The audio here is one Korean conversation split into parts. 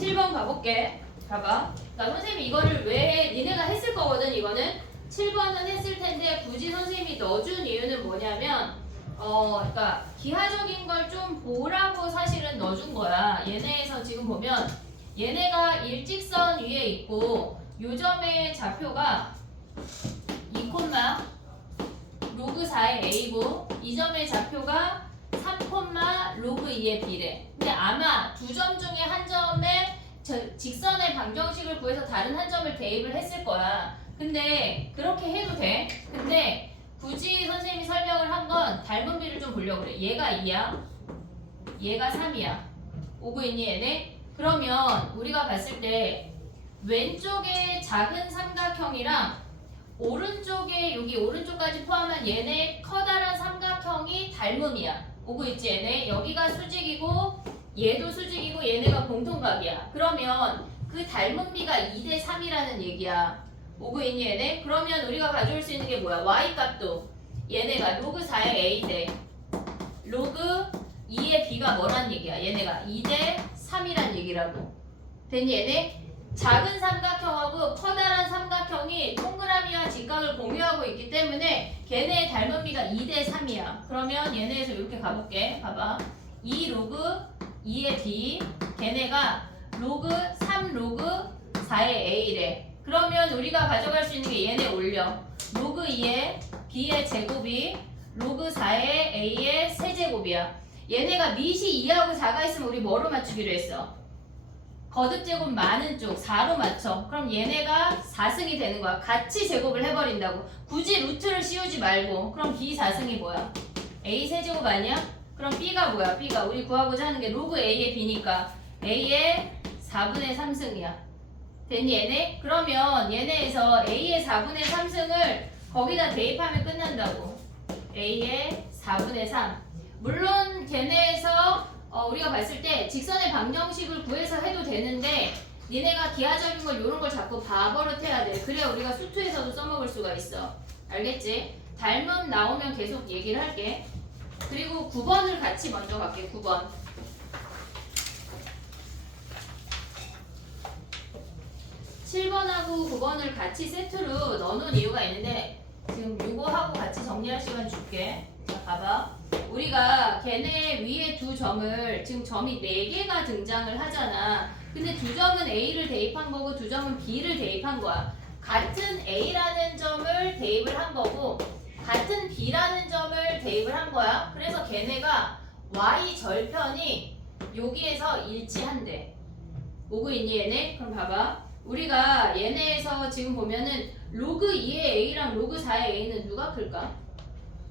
7번 가볼게. 봐봐. 그러니까 선생님이 이거를 왜 니네가 했을 거거든. 이거는 7번은 했을 텐데 굳이 선생님이 넣어준 이유는 뭐냐면 그러니까 기하적인 걸 좀 보라고 사실은 넣어준 거야. 얘네에서 지금 보면 얘네가 일직선 위에 있고 요 점의 좌표가 2, 로그 4의 a고 이 점의 좌표가 3, 로그 2의 b래. 근데 아마 두 점 중에 한 점에 직선의 방정식을 구해서 다른 한 점을 대입을 했을 거야. 근데 그렇게 해도 돼. 근데 굳이 선생님이 설명을 한 건 닮은 비를 좀 보려고 그래. 얘가 2야. 얘가 3이야. 오고 있니 얘네? 그러면 우리가 봤을 때 왼쪽에 작은 삼각형이랑 오른쪽에 여기 오른쪽까지 포함한 얘네 커다란 삼각형이 닮음이야. 오고 있지 얘네? 여기가 수직이고 얘도 수직이고 얘네가 공통각이야. 그러면 그 닮은 비가 2대 3이라는 얘기야. 오고 있니 얘네? 그러면 우리가 가져올 수 있는 게 뭐야? y값도 얘네가 로그 4의 a 대 로그 2의 b가 뭐란 얘기야? 얘네가 2대 3이란 얘기라고. 됐니 얘네? 작은 삼각형하고 커다란 삼각형이 동그라미와 직각을 공유하고 있기 때문에 걔네의 닮은 비가 2대 3이야. 그러면 얘네에서 이렇게 가볼게. 봐봐. 2 로그 2의 b 걔네가 로그 3 로그 4의 a래. 그러면 우리가 가져갈 수 있는 게 얘네 올려. 로그 2의 b의 제곱이 로그 4의 a의 세제곱이야. 얘네가 밑이 2하고 4가 있으면 우리 뭐로 맞추기로 했어? 거듭제곱 많은 쪽 4로 맞춰. 그럼 얘네가 4승이 되는 거야. 같이 제곱을 해버린다고. 굳이 루트를 씌우지 말고. 그럼 b 4승이 뭐야? a 세제곱 아니야? 그럼 b가 뭐야? b가 우리 구하고자 하는 게 로그 a의 b니까 a의 4분의 3승이야. 됐니 얘네? 그러면 얘네에서 a의 4분의 3승을 거기다 대입하면 끝난다고. a의 4분의 3. 물론 걔네에서 우리가 봤을 때 직선의 방정식을 구해서 해도 되는데 니네가 기하적인 걸 이런 걸 자꾸 바버릇해야 돼. 그래야 우리가 수투에서도 써먹을 수가 있어. 알겠지? 닮음 나오면 계속 얘기를 할게. 그리고 9번을 같이 먼저 갈게. 9번. 7번하고 9번을 같이 세트로 넣어놓은 이유가 있는데 지금 이거하고 같이 정리할 시간 줄게. 자, 봐봐. 우리가 걔네 위에 두 점을 지금 점이 4개가 등장을 하잖아. 근데 두 점은 A를 대입한 거고 두 점은 B를 대입한 거야. 같은 A라는 점을 대입을 한 거고 같은 B라는 점을 대입을 한 거야. 그래서 걔네가 Y 절편이 여기에서 일치한대. 오고 있니 얘네? 그럼 봐봐. 우리가 얘네에서 지금 보면은 로그 2의 A랑 로그 4의 A는 누가 클까?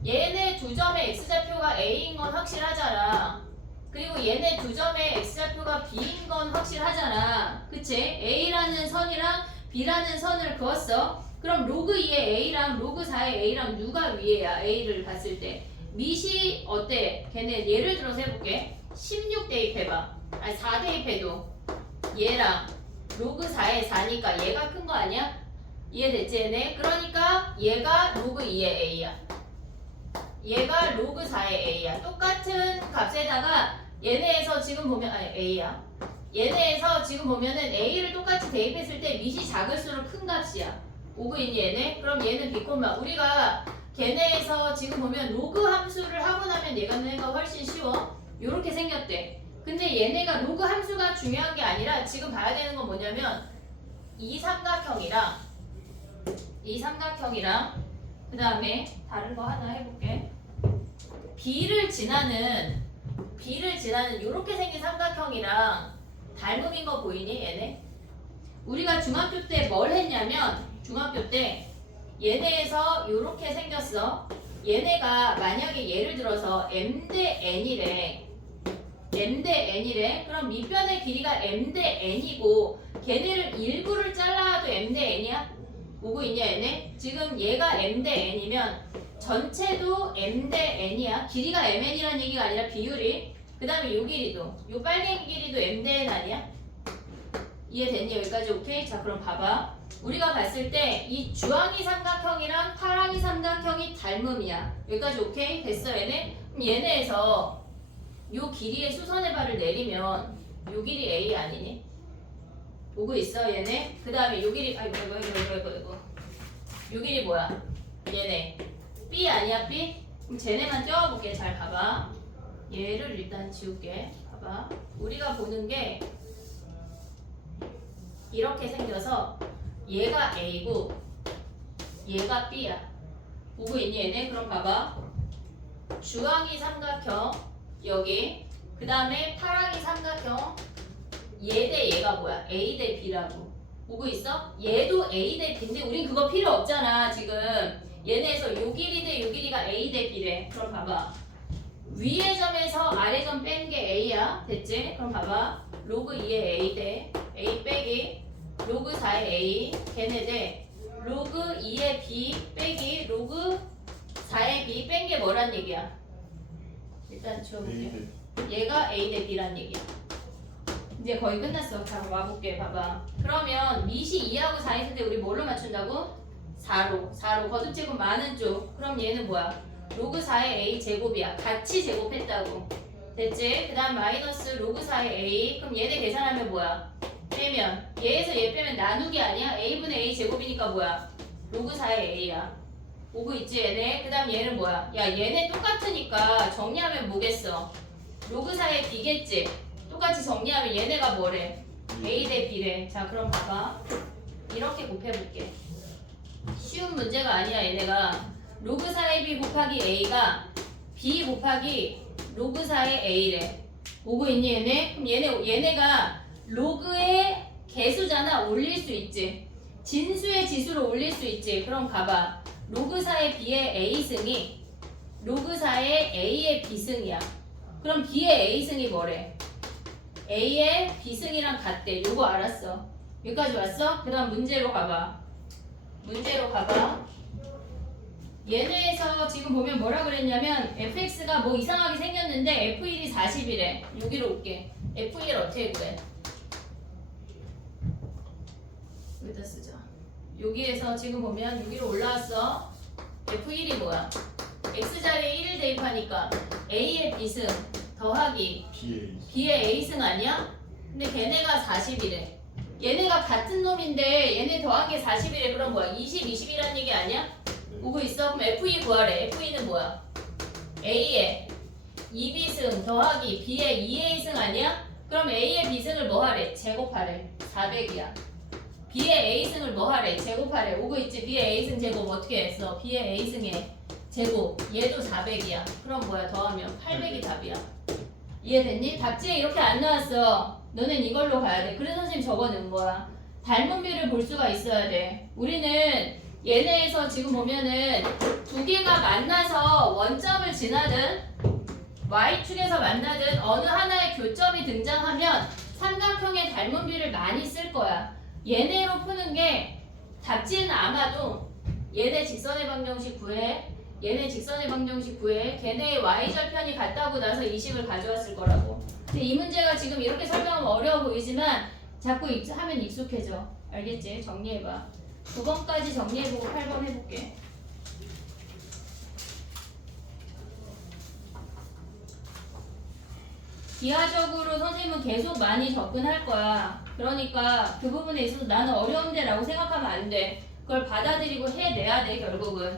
얘네 두 점의 x좌표가 a인 건 확실하잖아. 그리고 얘네 두 점의 x좌표가 b인 건 확실하잖아. 그치? a라는 선이랑 b라는 선을 그었어. 그럼 로그 2의 a랑 로그 4의 a랑 누가 위에야? a를 봤을 때 밑이 어때? 걔네 예를 들어서 해볼게. 16 대입해봐. 아니 4 대입해도 얘랑 로그 4의 4니까 얘가 큰 거 아니야? 이해됐지 얘네? 그러니까 얘가 로그 2의 a야. 얘가 로그 4의 a야. 똑같은 값에다가 얘네에서 지금 보면 a야. 얘네에서 지금 보면은 a를 똑같이 대입했을 때 밑이 작을수록 큰 값이야. 오고 있니 얘네? 그럼 얘는 b, 우리가 걔네에서 지금 보면 로그 함수를 하고 나면 얘가 훨씬 쉬워. 요렇게 생겼대. 근데 얘네가 로그 함수가 중요한 게 아니라 지금 봐야 되는 건 뭐냐면 이 삼각형이랑 그 다음에 다른 거 하나 해볼게. B를 지나는 요렇게 생긴 삼각형이랑 닮음인 거 보이니 얘네? 우리가 중학교 때 뭘 했냐면 중학교 때 얘네에서 요렇게 생겼어. 얘네가 만약에 예를 들어서 m 대 n이래. 그럼 밑변의 길이가 m 대 n이고 걔네를 일부를 잘라도 m 대 n이야? 오고 있냐 얘네? 지금 얘가 m 대 n이면 전체도 m 대 n이야. 길이가 mn이라는 얘기가 아니라 비율이. 그 다음에 요 길이도 요 빨간 길이도 m 대 n 아니야? 이해됐니? 여기까지 오케이? 자 그럼 봐봐. 우리가 봤을 때 이 주황이 삼각형이랑 파랑이 삼각형이 닮음이야. 여기까지 오케이? 됐어 얘네? 그럼 얘네에서 요 길이의 수선의 발을 내리면 요 길이 a 아니니? 오고 있어 얘네. 그 다음에 요 길이 아이고 요 길이 뭐야? 얘네 B 아니야 B? 그럼 쟤네만 떼어볼게. 잘 봐봐. 얘를 일단 지울게. 봐봐. 우리가 보는 게 이렇게 생겨서 얘가 A고 얘가 B야. 보고 있니 얘네? 그럼 봐봐. 주황이 삼각형 여기. 그 다음에 파랑이 삼각형 얘 대 얘가 뭐야? A 대 B라고. 보고 있어? 얘도 A 대 B인데 우린 그거 필요 없잖아 지금. 얘네에서 요 길이 대 요 길이가 A 대 B래. 그럼 봐봐. 위의 점에서 아래 점 뺀 게 A야. 됐지? 그럼 봐봐. 로그 2의 A 대 A 빼기 로그 4의 A 걔네 대 로그 2의 B 빼기 로그 4의 B 뺀 게 뭐란 얘기야? 일단 지워볼게. 얘가 A 대 B란 얘기야. 이제 거의 끝났어. 자, 와볼게. 봐봐. 그러면 밑이 2하고 4 있을 때 우리 뭘로 맞춘다고? 4로. 거듭제곱 많은 쪽. 그럼 얘는 뭐야? 로그 4의 A 제곱이야. 같이 제곱했다고. 됐지? 그 다음 마이너스 로그 4의 A. 그럼 얘네 계산하면 뭐야? 빼면. 얘에서 얘 빼면 나누기 아니야? A분의 A 제곱이니까 뭐야? 로그 4의 A야. 오고 있지 얘네? 그 다음 얘는 뭐야? 야 얘네 똑같으니까 정리하면 뭐겠어? 로그 4의 B겠지? 똑같이 정리하면 얘네가 뭐래? A 대 B래. 자 그럼 봐봐. 이렇게 곱해볼게. 쉬운 문제가 아니야 얘네가. 로그 4의 B 곱하기 A가 B 곱하기 로그 4의 A래. 오고 있니 얘네? 그럼 얘네가 로그의 개수잖아. 올릴 수 있지. 진수의 지수로 올릴 수 있지. 그럼 봐봐. 로그 4의 B의 A승이 로그 4의 A의 B승이야. 그럼 B의 A승이 뭐래? A의 B승이랑 같대. 요거 알았어. 여기까지 왔어? 그 다음 문제로 가봐. 얘네에서 지금 보면 뭐라 그랬냐면 fx가 뭐 이상하게 생겼는데 f1이 40이래. 여기로 올게. f1 어떻게 구해? 여기다 쓰자. 여기에서 지금 보면 여기로 올라왔어. f1이 뭐야? x자리에 1을 대입하니까 a의 b승 더하기 b의 a승 아니야? 근데 걔네가 40이래. 얘네가 같은 놈인데 얘네 더한 게 40이래. 그럼 뭐야? 20, 20이란 얘기 아니야? 오고 있어? 그럼 F2 구하래. F2는 뭐야? A의 2B승 더하기 B의 2A승 아니야? 그럼 A의 B승을 뭐 하래? 제곱하래. 400이야. B의 A승을 뭐 하래? 제곱하래. 오고 있지? B의 A승 제곱 어떻게 했어? B의 A승의 제곱. 얘도 400이야. 그럼 뭐야? 더하면 800이 답이야. 이해됐니? 답지에 이렇게 안 나왔어. 너넨 이걸로 가야 돼. 그래서 선생님 저거 넣은 거야. 닮은 비를 볼 수가 있어야 돼. 우리는 얘네에서 지금 보면은 두 개가 만나서 원점을 지나든 Y축에서 만나든 어느 하나의 교점이 등장하면 삼각형의 닮은 비를 많이 쓸 거야. 얘네로 푸는 게 답지에는 아마도 얘네 직선의 방정식 구해, 얘네 직선의 방정식 구해, 걔네의 Y절편이 같다고 나서 이 식을 가져왔을 거라고. 근데 이 문제가 지금 이렇게 설명하면 어려워 보이지만 자꾸 하면 익숙해져. 알겠지? 정리해봐. 9번까지 정리해보고 8번 해볼게. 기하적으로 선생님은 계속 많이 접근할 거야. 그러니까 그 부분에 있어서 나는 어려운데 라고 생각하면 안 돼. 그걸 받아들이고 해내야 돼 결국은.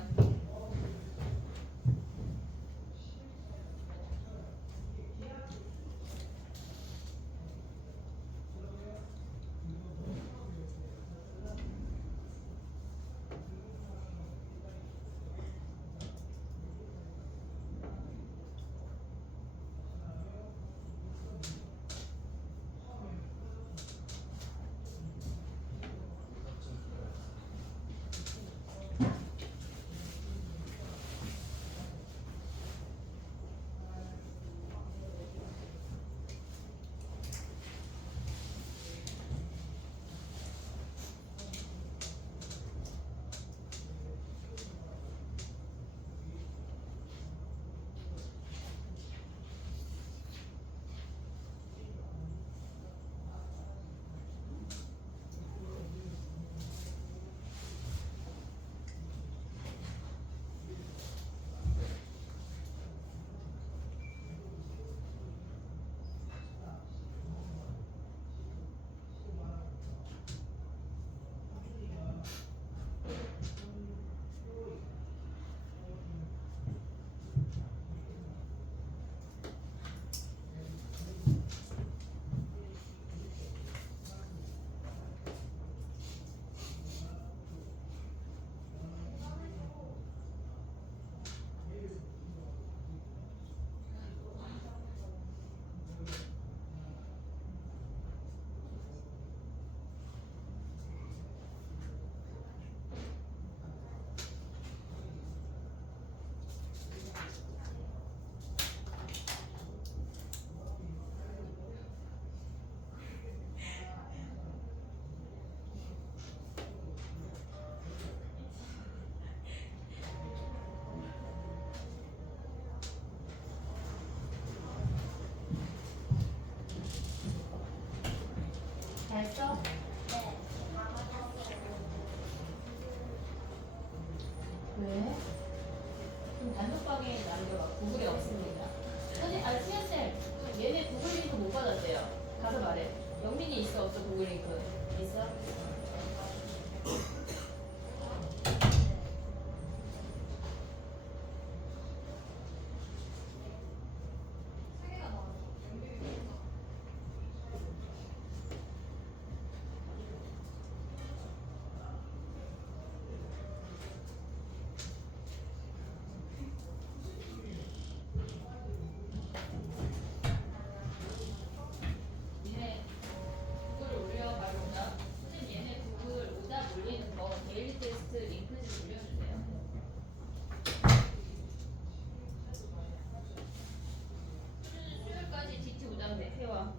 잘 써? 왜? 좀 단톡방에 남겨봐. 구글에 없습니다. 선생님, 수연쌤, 얘네 구글 링크 못 받았대요. 가서 말해. 영민이 있어, 없어? 구글 링크 있어? 얘네 구글 올려 바로 오답. 선생님, 얘네 구글 오답 올리는 거 데일리 테스트 링크 좀 올려주세요. 수요일까지 DT 오답 해와.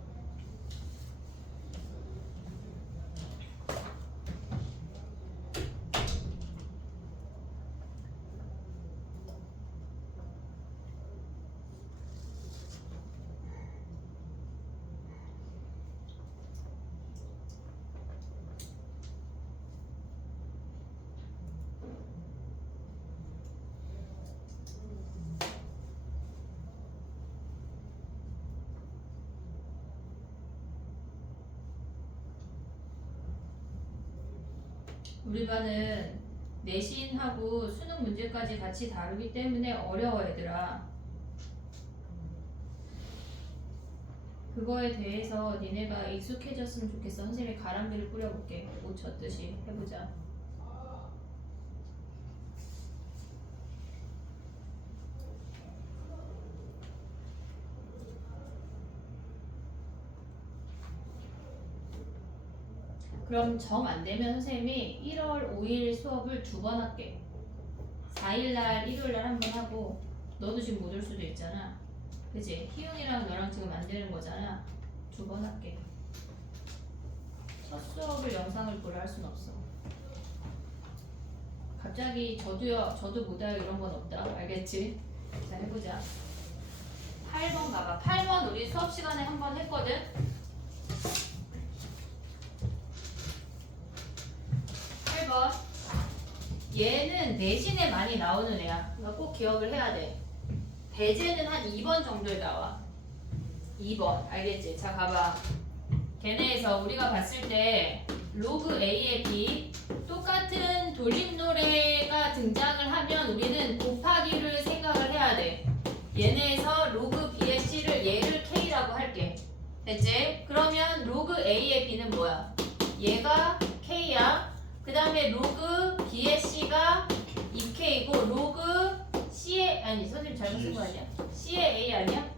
우리 반은 내신하고 수능 문제까지 같이 다루기 때문에 어려워 얘들아. 그거에 대해서 니네가 익숙해졌으면 좋겠어. 선생님이 가람비를 뿌려볼게. 옷 젖듯이 해보자. 그럼 정 안 되면 선생님이 1월 5일 수업을 2번 할게. 4일날 일요일날 한 번 하고, 너도 지금 못 올 수도 있잖아. 그치? 희용이랑 너랑 지금 안 되는 거잖아. 2번 할게. 첫 수업을 영상을 보려 할 순 없어. 갑자기 저도 못해요 이런 건 없다. 알겠지? 자, 해보자. 8번 가봐. 8번 우리 수업 시간에 한 번 했거든? 8번. 얘는 내신에 많이 나오는 애야. 너 꼭 기억을 해야 돼. 배제는 한 2번 정도에 나와. 2번. 알겠지? 자, 가봐. 걔네에서 우리가 봤을 때 로그 A에 B 똑같은 돌림노래가 등장을 하면 우리는 곱하기를 생각을 해야 돼. 얘네에서 로그 B의 C를 얘를 K라고 할게. 됐지? 그러면 로그 A의 B는 뭐야? 얘가 K야. 그 다음에 로그 B의 C가 2K고 로그 C의 아니 선생님 잘못 쓴 거 아니야? C의 A 아니야?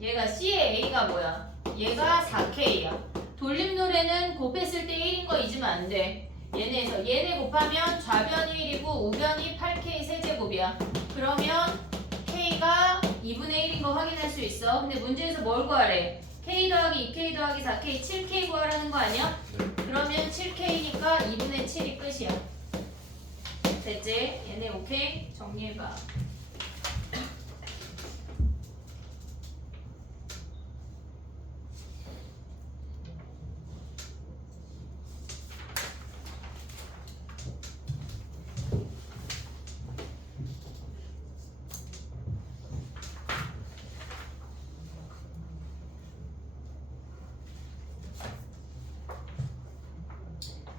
얘가 C의 A가 뭐야? 얘가 4K야. 돌림노래는 곱했을 때 1인 거 잊으면 안 돼. 얘네에서 얘네 곱하면 좌변이 1이고 우변이 8K 세제곱이야. 그러면 K가 2분의 1인 거 확인할 수 있어. 근데 문제에서 뭘 구하래? K 더하기 2K 더하기 4K 7K 구하라는 거 아니야? 그러면 7K니까 2분의 7이 끝이야. 됐지? 얘네 오케이? 정리해봐.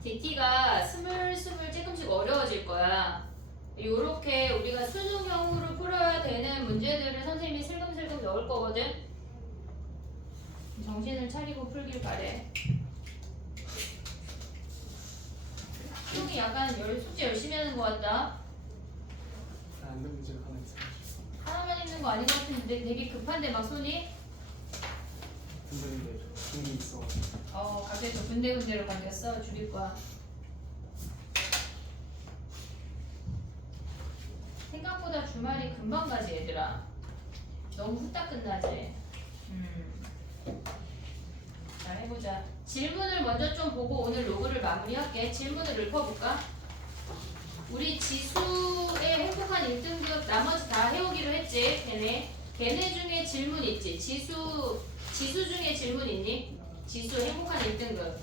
DT가 스물스물 조금씩 어려워질 거야. 요렇게 우리가 수능형으로 풀어야 되는 문제들을 선생님이 슬금슬금 넣을 거거든. 정신을 차리고 풀길 바래. 형이 약간 숙제 열심히 하는 것 같다. 안 되는 문제가 하나 있어요. 하나만 있는 거 아닌 것 같은데 되게 급한데 막 손이? 근데 중이 있어. 갑자기 저 군데군데로 바뀌었어. 줄일 거야. 생각보다 주말이 금방 가지 얘들아. 너무 후딱 끝나지. 자, 해보자. 질문을 먼저 좀 보고 오늘 로그를 마무리할게. 질문을 읊어볼까? 우리 지수의 행복한 1등급 나머지 다 해오기로 했지. 걔네 중에 질문 있지. 지수 중에 질문 있니? 지수 행복한 1등급.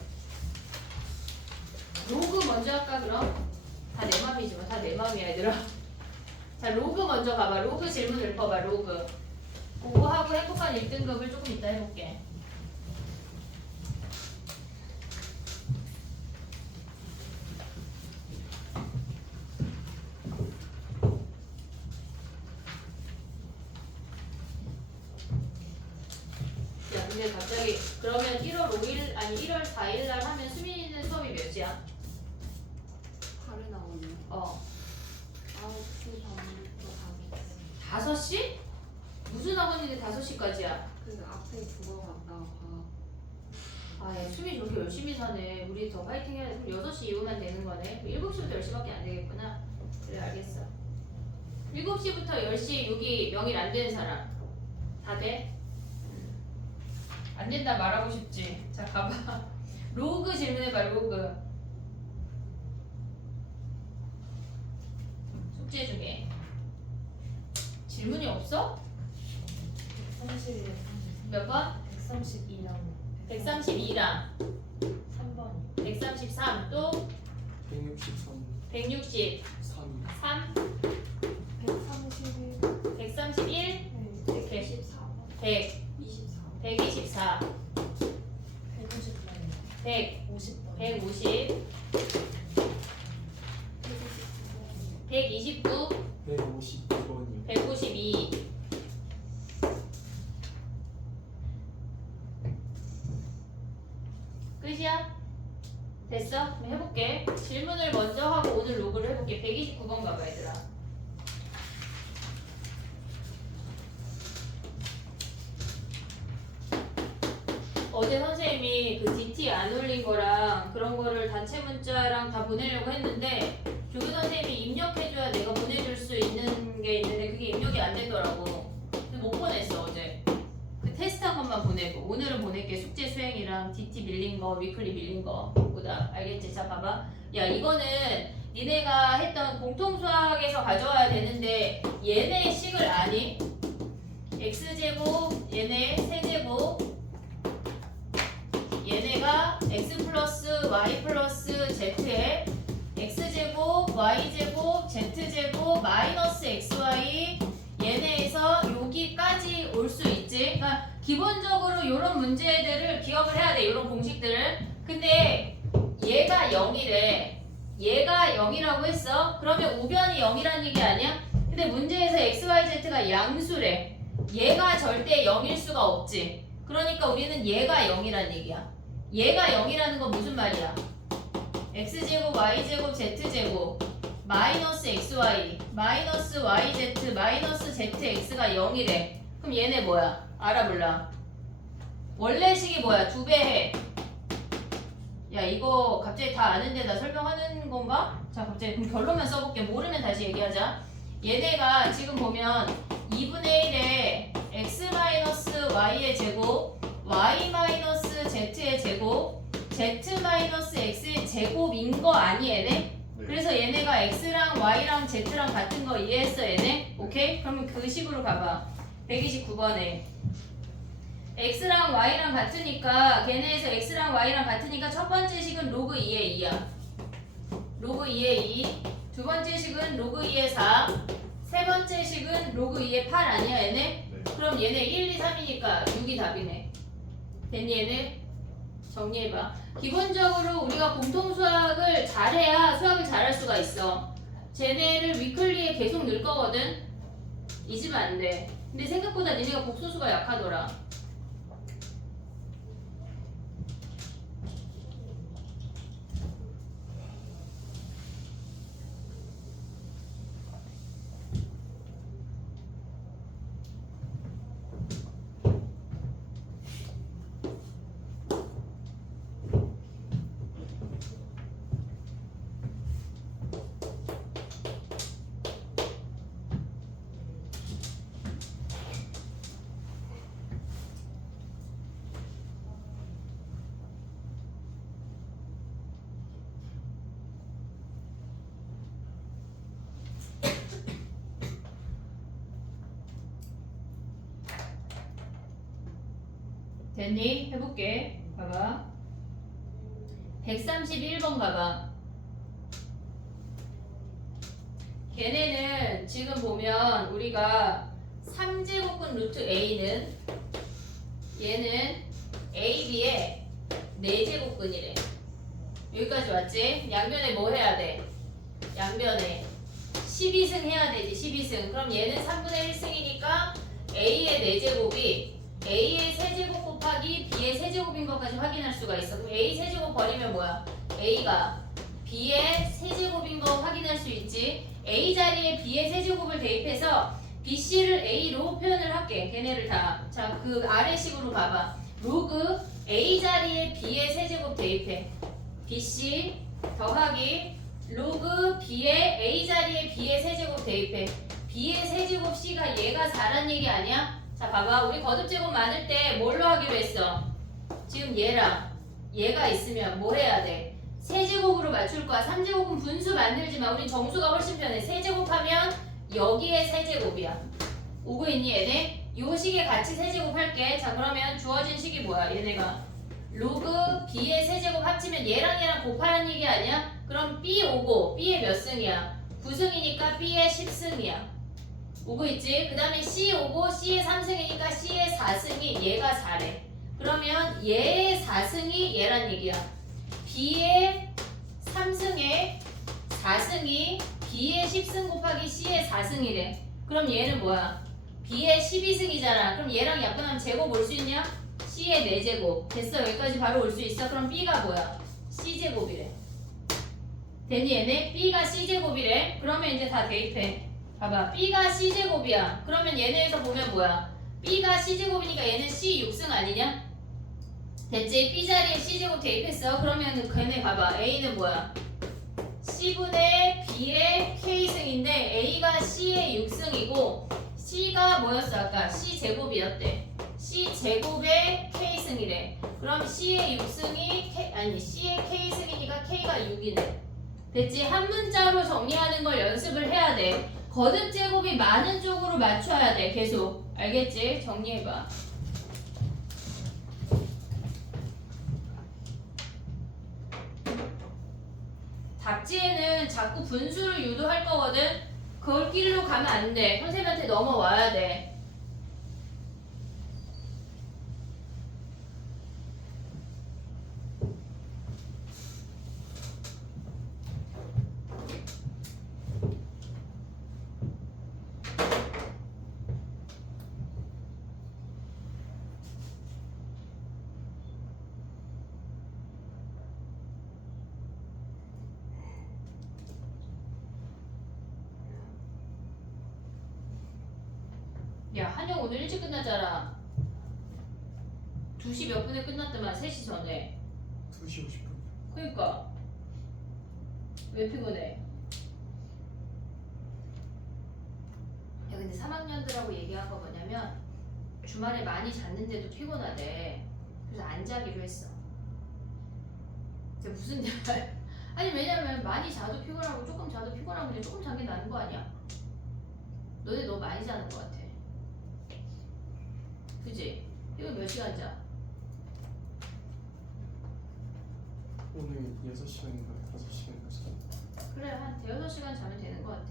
로그 먼저 할까 그럼? 다 내 맘이지만 다 내 맘이야 얘들아. 자 로그 먼저 가봐. 로그 질문 읽어봐. 로그. 그거 하고 행복한 1등급을 조금 이따 해볼게. 야 근데 갑자기 그러면 1월 5일 아니 1월 4일 날 하면 수민이는 수업이 몇 시야? 하루 나오네요. 9시 반부터 가겠어요. 5시? 무슨 학원인데 5시까지야? 그 앞에 국어 갔다가 아, 야, 수미 저렇게 열심히 사네. 우리 더 파이팅 해야 돼. 그럼 6시 이후만 되는 거네. 7시부터 10시밖에 안 되겠구나. 그래, 알겠어. 7시부터 10시 여기 명일 안 되는 사람. 다 돼? 안 된다 말하고 싶지. 자, 가봐. 로그 질문해봐, 로그. 숙제 중에. 질문이 없어? 131, 몇 번? 132랑 132랑 3번 133, 또 163, 163, 3, 131, 131, 114번, 100, 24번, 124, 150번 100, 50번 150, 129, 159번이요. 152. 끝이야? 됐어? 그럼 해볼게. 질문을 먼저 하고 오늘 로그를 해볼게. 129번 가봐 얘들아. 어제 선생님이 그 DT 안 올린 거랑 그런 거를 단체 문자랑 다 보내려고 했는데 조교 선생님이 입력해줘야 내가 보내줄 수 있는 게 있는데 그게 입력이 안 되더라고. 그래서 못 보냈어 어제. 그 테스트한 것만 보내고 오늘은 보낼게. 숙제 수행이랑 DT 밀린 거, 위클리 밀린 거 보다. 알겠지? 자 봐봐. 야 이거는 니네가 했던 공통수학에서 가져와야 되는데 얘네 식을 아니? x제곱 얘네 세제곱 얘네가 x 플러스 y 플러스 z에 x제곱 y제곱 z제곱 마이너스 xy 얘네에서 여기까지 올 수 있지. 그러니까 기본적으로 이런 문제들을 기억을 해야 돼. 이런 공식들을. 근데 얘가 0이래. 얘가 0이라고 했어. 그러면 우변이 0이라는 얘기 아니야? 근데 문제에서 x, y, z가 양수래. 얘가 절대 0일 수가 없지. 그러니까 우리는 얘가 0이라는 얘기야. 얘가 0이라는 건 무슨 말이야? x제곱, y제곱, z제곱 마이너스 xy 마이너스 yz 마이너스 zx가 0이래. 그럼 얘네 뭐야? 알아볼라. 원래 식이 뭐야? 2배 해. 야 이거 갑자기 다 아는데 나 설명하는 건가? 자 갑자기 그럼 결론만 써볼게. 모르면 다시 얘기하자. 얘네가 지금 보면 2분의 1에 x-y의 제곱 y-z의 제곱 z-x의 제곱인 거 아니 얘네? 그래서 얘네가 x랑 y랑 z랑 같은 거 이해했어 얘네? 오케이? 그러면 그 식으로 가봐. 129번에 x랑 y랑 같으니까 걔네에서 x랑 y랑 같으니까 첫 번째 식은 로그 2의 2야. 로그 2의 2. 두 번째 식은 로그 2의 4. 세 번째 식은 로그 2의 8 아니야 얘네? 그럼 얘네 1, 2, 3이니까 6이 답이네. 됐니 얘네? 정리해봐. 기본적으로 우리가 공통수학을 잘해야 수학을 잘할 수가 있어. 쟤네를 위클리에 계속 넣을 거거든? 잊으면 안 돼. 근데 생각보다 니네가 복소수가 약하더라. 됐니? 해볼게. 봐봐. 131번 가봐. 걔네는 지금 보면 우리가 3제곱근 루트 a는 얘는 ab의 4제곱근이래. 여기까지 왔지? 양변에 뭐 해야 돼? 양변에 12승 해야 되지. 12승. 그럼 얘는 3분의 1승이니까 a의 4제곱이 a의 세제곱 곱하기 b의 세제곱인 것까지 확인할 수가 있어. 그럼 a 세제곱 버리면 뭐야? a가 b의 세제곱인 거 확인할 수 있지. a 자리에 b의 세제곱을 대입해서 bc를 a로 표현을 할게. 걔네를 다. 자, 그 아래식으로 봐봐. 로그 a 자리에 b의 세제곱 대입해. bc 더하기 로그 b의 a 자리에 b의 세제곱 대입해. b의 세제곱 c가 얘가 4란 얘기 아니야? 자, 봐봐. 우리 거듭제곱 많을 때 뭘로 하기로 했어? 지금 얘랑 얘가 있으면 뭐 해야 돼? 세제곱으로 맞출 거야. 3제곱은 분수 만들지만 우린 정수가 훨씬 편해. 세제곱하면 여기에 세제곱이야. 오고 있니 얘네? 요 식에 같이 세제곱 할게. 자, 그러면 주어진 식이 뭐야? 얘네가 로그 b의 세제곱 합치면 얘랑 곱하라는 얘기 아니야? 그럼 b 오고 b의 몇 승이야? 9승이니까 b의 10승이야. 오고 있지? 그 다음에 c 오고 c의 3승이니까 c의 4승이 얘가 4래. 그러면 얘의 4승이 얘란 얘기야. b의 3승에 4승이 b의 10승 곱하기 c의 4승이래. 그럼 얘는 뭐야? b의 12승이잖아. 그럼 얘랑 약분하면 제곱 올 수 있냐? c의 4제곱. 됐어. 여기까지 바로 올 수 있어. 그럼 b가 뭐야? c제곱이래. 됐니 얘네? b가 c제곱이래. 그러면 이제 다 대입해. 봐봐. b가 c제곱이야. 그러면 얘네에서 보면 뭐야? b가 c제곱이니까 얘는 c 6승 아니냐? 됐지? b 자리에 c제곱 대입했어. 그러면 걔네 봐봐. a는 뭐야? c분의 b의 k승인데 a가 c의 6승이고 c가 뭐였어 아까? c제곱이었대. c제곱의 k승이래. 그럼 c의 6승이 c의 k승이니까 k가 6이네. 됐지? 한 문자로 정리하는 걸 연습을 해야 돼. 거듭제곱이 많은 쪽으로 맞춰야 돼. 계속. 알겠지? 정리해봐. 답지에는 자꾸 분수를 유도할 거거든. 그 길로 가면 안 돼. 선생님한테 넘어와야 돼. 야, 한영 오늘 일찍 끝났잖아. 2시 몇 분에 끝났더만 3시 전에. 2시 50분. 그니까 왜 피곤해? 야, 근데 3학년들하고 얘기한 거 뭐냐면 주말에 많이 잤는데도 피곤하대. 그래서 안 자기로 했어. 이게 무슨 말? 아니 왜냐면 많이 자도 피곤하고 조금 자도 피곤하고 그냥 조금 잔 게 나은 거 아니야? 너네 너무 많이 자는 거 같아. 그지? 이거 몇 시간 자? 오늘 6시간인가 5시간인가 자. 그래, 한 대여섯 시간 자면 되는 거 같아.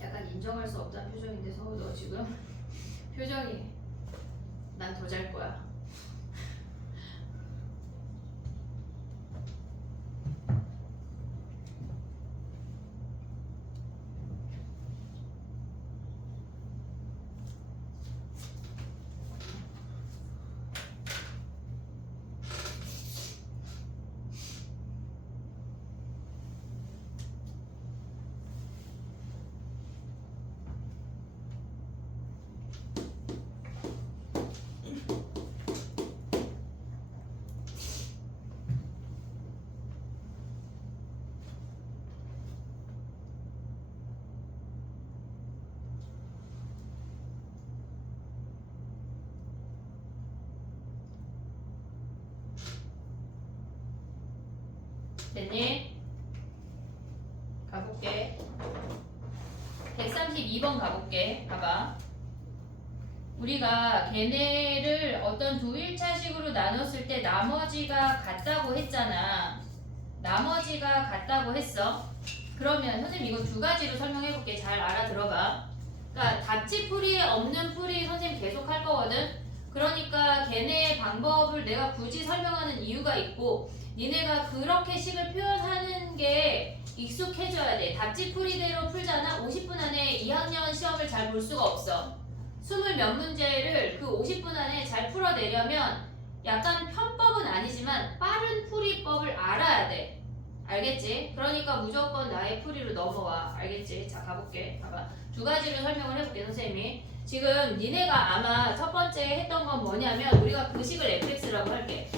약간 인정할 수 없다는 표정인데 서우 너 지금 표정이 난 더 잘 거야. 됐니? 가볼게. 132번 가볼게. 봐봐. 우리가 걔네를 어떤 두 1차식으로 나눴을 때 나머지가 같다고 했잖아. 나머지가 같다고 했어. 그러면 선생님 이거 두 가지로 설명해 볼게. 잘 알아들어봐. 그러니까 답지풀이에 없는 풀이 선생님 계속 할 거거든. 그러니까 걔네의 방법을 내가 굳이 설명하는 이유가 있고 니네가 그렇게 식을 표현하는 게 익숙해져야 돼. 답지풀이대로 풀잖아. 50분 안에 2학년 시험을 잘 볼 수가 없어. 20 몇 문제를 그 50분 안에 잘 풀어내려면 약간 편법은 아니지만 빠른 풀이법을 알아야 돼. 알겠지? 그러니까 무조건 나의 풀이로 넘어와. 알겠지? 자, 가볼게. 봐봐. 두 가지로 설명을 해볼게, 선생님이. 지금 니네가 아마 첫 번째 했던 건 뭐냐면 우리가 그 식을 fx라고 할게.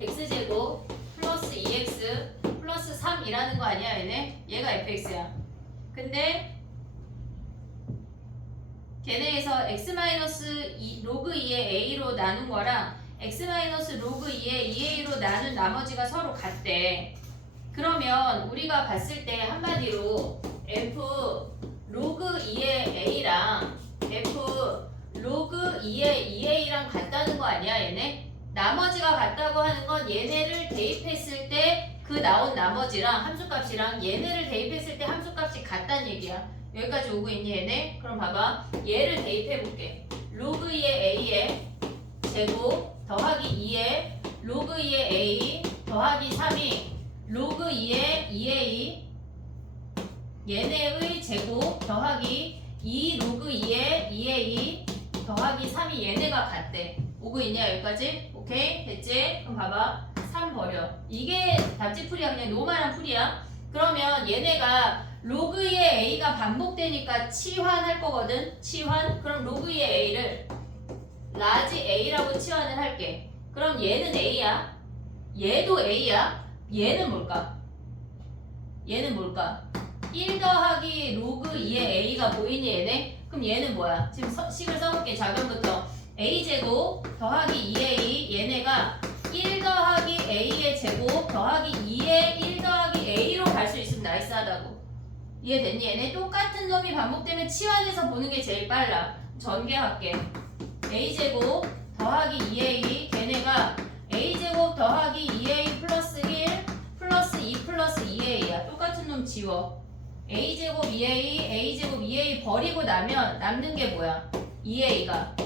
x제곱 플러스 2x 플러스 3이라는 거 아니야, 얘네? 얘가 fx야. 근데 걔네에서 x-2 로그 2의 a로 나눈 거랑 x-로그 2의 2a로 나눈 나머지가 서로 같대. 그러면 우리가 봤을 때 한마디로 f 로그 2의 a랑 f 로그 2의 2a랑 같다는 거 아니야, 얘네? 나머지가 같다고 하는 건 얘네를 대입했을 때 그 나온 나머지랑 함수값이랑 얘네를 대입했을 때 함수값이 같다는 얘기야. 여기까지 오고 있니, 얘네? 그럼 봐봐. 얘를 대입해볼게. 로그 2의 a의 제곱 더하기 2의 로그 2의 a 더하기 3이 로그 2의 2a 얘네의 제곱 더하기 2 로그 2의 2a 더하기 3이 얘네가 같대. 오고 있냐 여기까지? 오케이? 됐지? 그럼 봐봐. 3 버려. 이게 답지풀이야. 그냥 노멀한 풀이야. 그러면 얘네가 로그 2의 a가 반복되니까 치환할 거거든. 치환. 그럼 로그 2의 a를 라지 a라고 치환을 할게. 그럼 얘는 a야. 얘도 a야. 얘는 뭘까? 얘는 뭘까? 1 더하기 로그 2의 a가 보이니 얘네? 그럼 얘는 뭐야? 지금 식을 써볼게. 작은부터 a제곱 더하기 2a 얘네가 1 더하기 a의 제곱 더하기 2의 1 더하기 a로 갈 수 있으면 나이스하다고. 이해됐니? 얘네 똑같은 놈이 반복되면 치환해서 보는 게 제일 빨라. 전개할게. a제곱 더하기 2a 걔네가 a제곱 더하기 2a 플러스 1 플러스 2 플러스 2a야. 똑같은 놈 지워. a제곱 2a a제곱 2a 버리고 나면 남는 게 뭐야? 2a가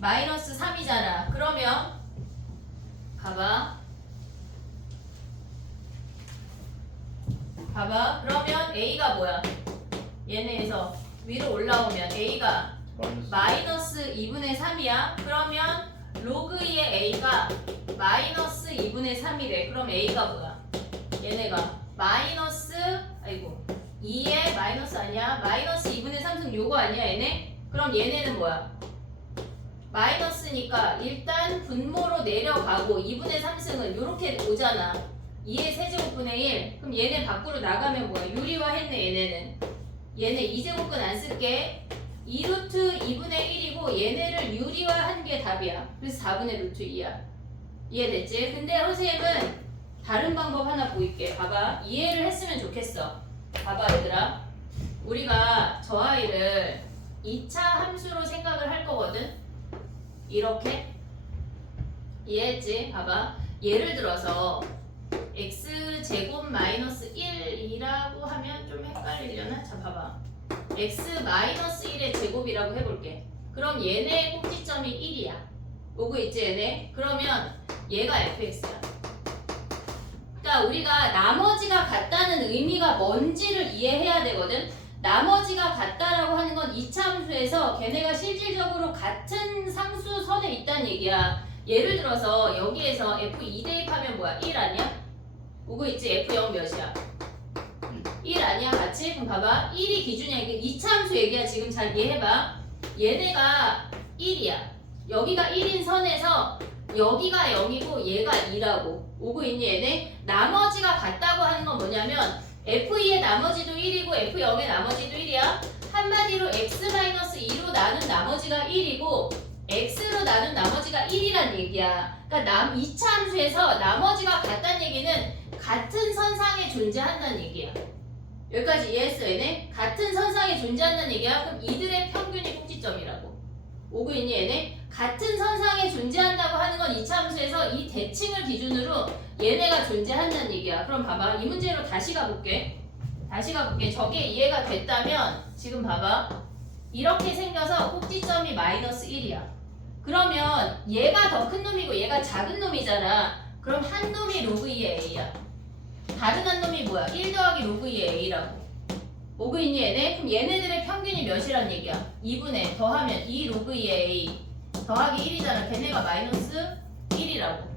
마이너스 3이잖아. 그러면 봐봐. 그러면 a가 뭐야? 얘네에서 위로 올라오면 a가 마이너스 2분의 3이야. 그러면 로그 2의 a가 마이너스 2분의 3이래. 그럼 a가 뭐야? 얘네가 마이너스 2의 마이너스 아니야? 마이너스 2분의 3승 요거 아니야 얘네? 그럼 얘네는 뭐야? 마이너스니까 일단 분모로 내려가고 2분의 3승은 요렇게 오잖아. 2의 세제곱분의 1. 그럼 얘네 밖으로 나가면 뭐야? 유리화 했네 얘네는. 얘네 2제곱근 안 쓸게. 2루트 2분의 1이고 얘네를 유리화한 게 답이야. 그래서 4분의 루트 2야. 이해됐지? 근데 선생님은 다른 방법 하나 보일게. 봐봐. 이해를 했으면 좋겠어. 봐봐 얘들아. 우리가 저 아이를 2차 함수로 생각을 할 거거든. 이렇게. 이해했지? 봐봐. 예를 들어서 x제곱 마이너스 1이라고 하면 좀 헷갈리려나? 자 봐봐. x 마이너스 1의 제곱이라고 해볼게. 그럼 얘네의 꼭지점이 1이야. 오고 있지 얘네? 그러면 얘가 fx야. 그러니까 우리가 나머지가 같다는 의미가 뭔지를 이해해야 되거든. 나머지가 같다라고 하는 건 2차 함수에서 걔네가 실질적으로 같은 상수선에 있다는 얘기야. 예를 들어서 여기에서 f2 대입하면 뭐야? 1 아니야? 오고 있지? f0 몇이야? 1 아니야? 같이? 그럼 봐봐. 1이 기준이야. 이게 2차 함수 얘기야. 지금 잘 이해해봐. 얘네가 1이야. 여기가 1인 선에서 여기가 0이고 얘가 2라고. 오고 있니 얘네? 나머지가 같다고 하는 건 뭐냐면 f2의 나머지도 1이고 f0의 나머지도 1이야. 한마디로 x-2로 나눈 나머지가 1이고 x로 나눈 나머지가 1이란 얘기야. 그러니까 2차 함수에서 나머지가 같다는 얘기는 같은 선상에 존재한다는 얘기야. 여기까지 이해했어 얘네? 같은 선상에 존재한다는 얘기야. 그럼 이들의 평균이 꼭지점이라고. 오고 있니 얘네? 같은 선상에 존재한다고 하는 건 이차 함수에서 이 대칭을 기준으로 얘네가 존재한다는 얘기야. 그럼 봐봐. 이 문제로 다시 가볼게. 저게 이해가 됐다면 지금 봐봐. 이렇게 생겨서 꼭지점이 마이너스 1이야. 그러면 얘가 더 큰 놈이고 얘가 작은 놈이잖아. 그럼 한 놈이 로그 2의 a야. 다른 한 놈이 뭐야? 1 더하기 로그 2의 a라고. 오고 있니 얘네? 그럼 얘네들의 평균이 몇이란 얘기야? 2분의 더하면 2 로그 2의 a 더하기 1이잖아. 걔네가 마이너스 1이라고.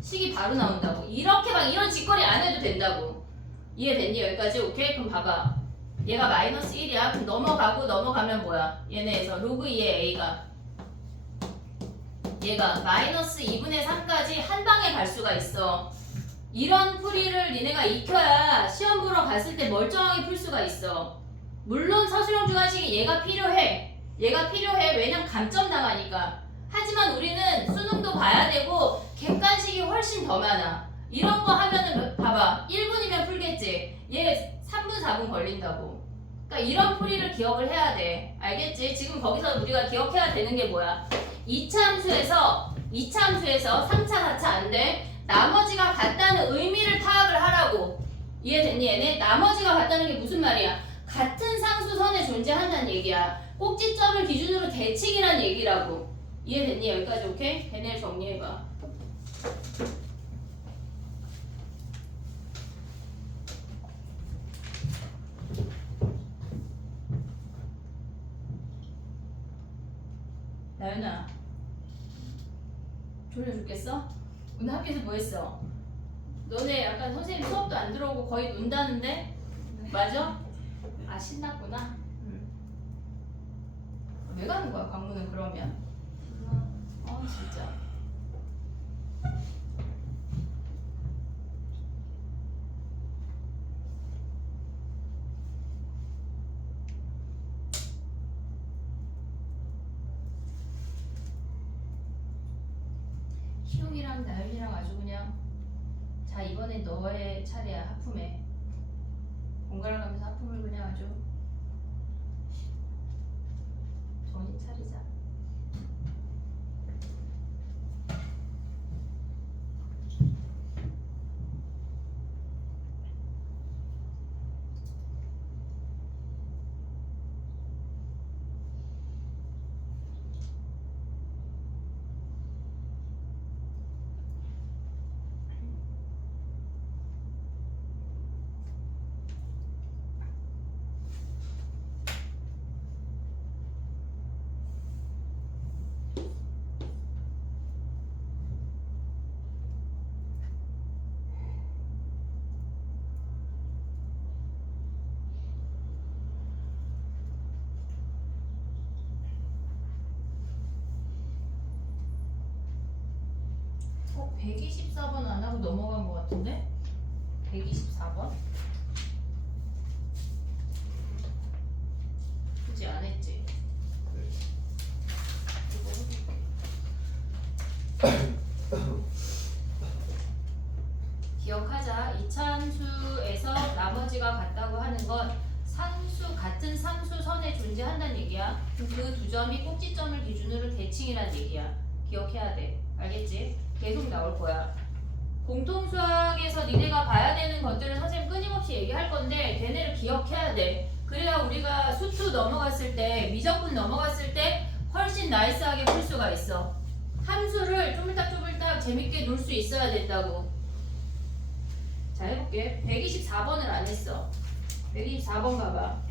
식이 바로 나온다고. 이렇게 막 이런 짓거리 안 해도 된다고. 이해됐니? 여기까지? 오케이? 그럼 봐봐. 얘가 마이너스 1이야. 그럼 넘어가면 뭐야? 얘네에서 로그 2의 a가 얘가 마이너스 2분의 3까지 한 방에 갈 수가 있어. 이런 풀이를 니네가 익혀야 시험 보러 갔을 때 멀쩡하게 풀 수가 있어. 물론 서술형 주관식이 얘가 필요해. 왜냐면 감점 나가니까. 하지만 우리는 수능도 봐야 되고 객관식이 훨씬 더 많아. 이런 거 하면은 봐봐. 1분이면 풀겠지. 얘 3분 4분 걸린다고. 그러니까 이런 풀이를 기억을 해야 돼. 알겠지? 지금 거기서 우리가 기억해야 되는 게 뭐야? 2차 함수에서 3차 4차 안 돼. 나머지가 같다는 의미를 파악을 하라고. 이해됐니 얘네? 나머지가 같다는 게 무슨 말이야? 같은 상수선에 존재한다는 얘기야. 꼭지점을 기준으로 대칭이란 얘기라고. 이해됐니? 여기까지 오케이? 걔네를 정리해봐. 나연아, 졸려 죽겠어? 오늘 학교에서 뭐 했어? 너네 약간 선생님 수업도 안 들어오고 거의 논다는데? 맞아? 아, 신났구나. 왜 가는 거야, 광문은 그러면? 진짜. 희용이랑 나연이랑 아주 그냥 자 이번엔 너의 차례야. 하품해. 번갈아 가면서 하품을 그냥 아주 정신 차리자. 어? 124번 안 하고 넘어간 것 같은데? 124번? 그치 안 했지? 이거 해볼게. 기억하자. 2차 함수에서 나머지가 같다고 하는 건 같은 상수선에 존재한다는 얘기야. 그 두 점이 꼭지점을 기준으로 대칭이란 얘기야. 기억해야 돼. 알겠지? 계속 나올 거야. 공통수학에서 니네가 봐야 되는 것들을 선생님 끊임없이 얘기할 건데 걔네를 기억해야 돼. 그래야 우리가 수투 넘어갔을 때, 미적분 넘어갔을 때 훨씬 나이스하게 풀 수가 있어. 함수를 쪼물딱쪼물딱 재밌게 놀 수 있어야 된다고. 자, 해볼게. 124번을 안 했어. 124번 가봐.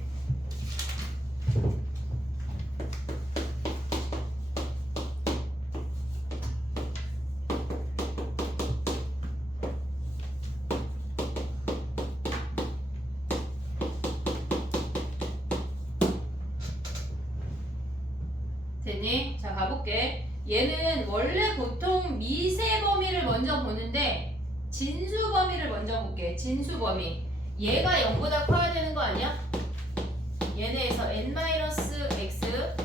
됐니? 자, 가볼게. 얘는 원래 보통 미세 범위를 먼저 보는데 진수 범위를 먼저 볼게. 진수 범위. 얘가 0보다 커야 되는 거 아니야? 얘네에서 n-x.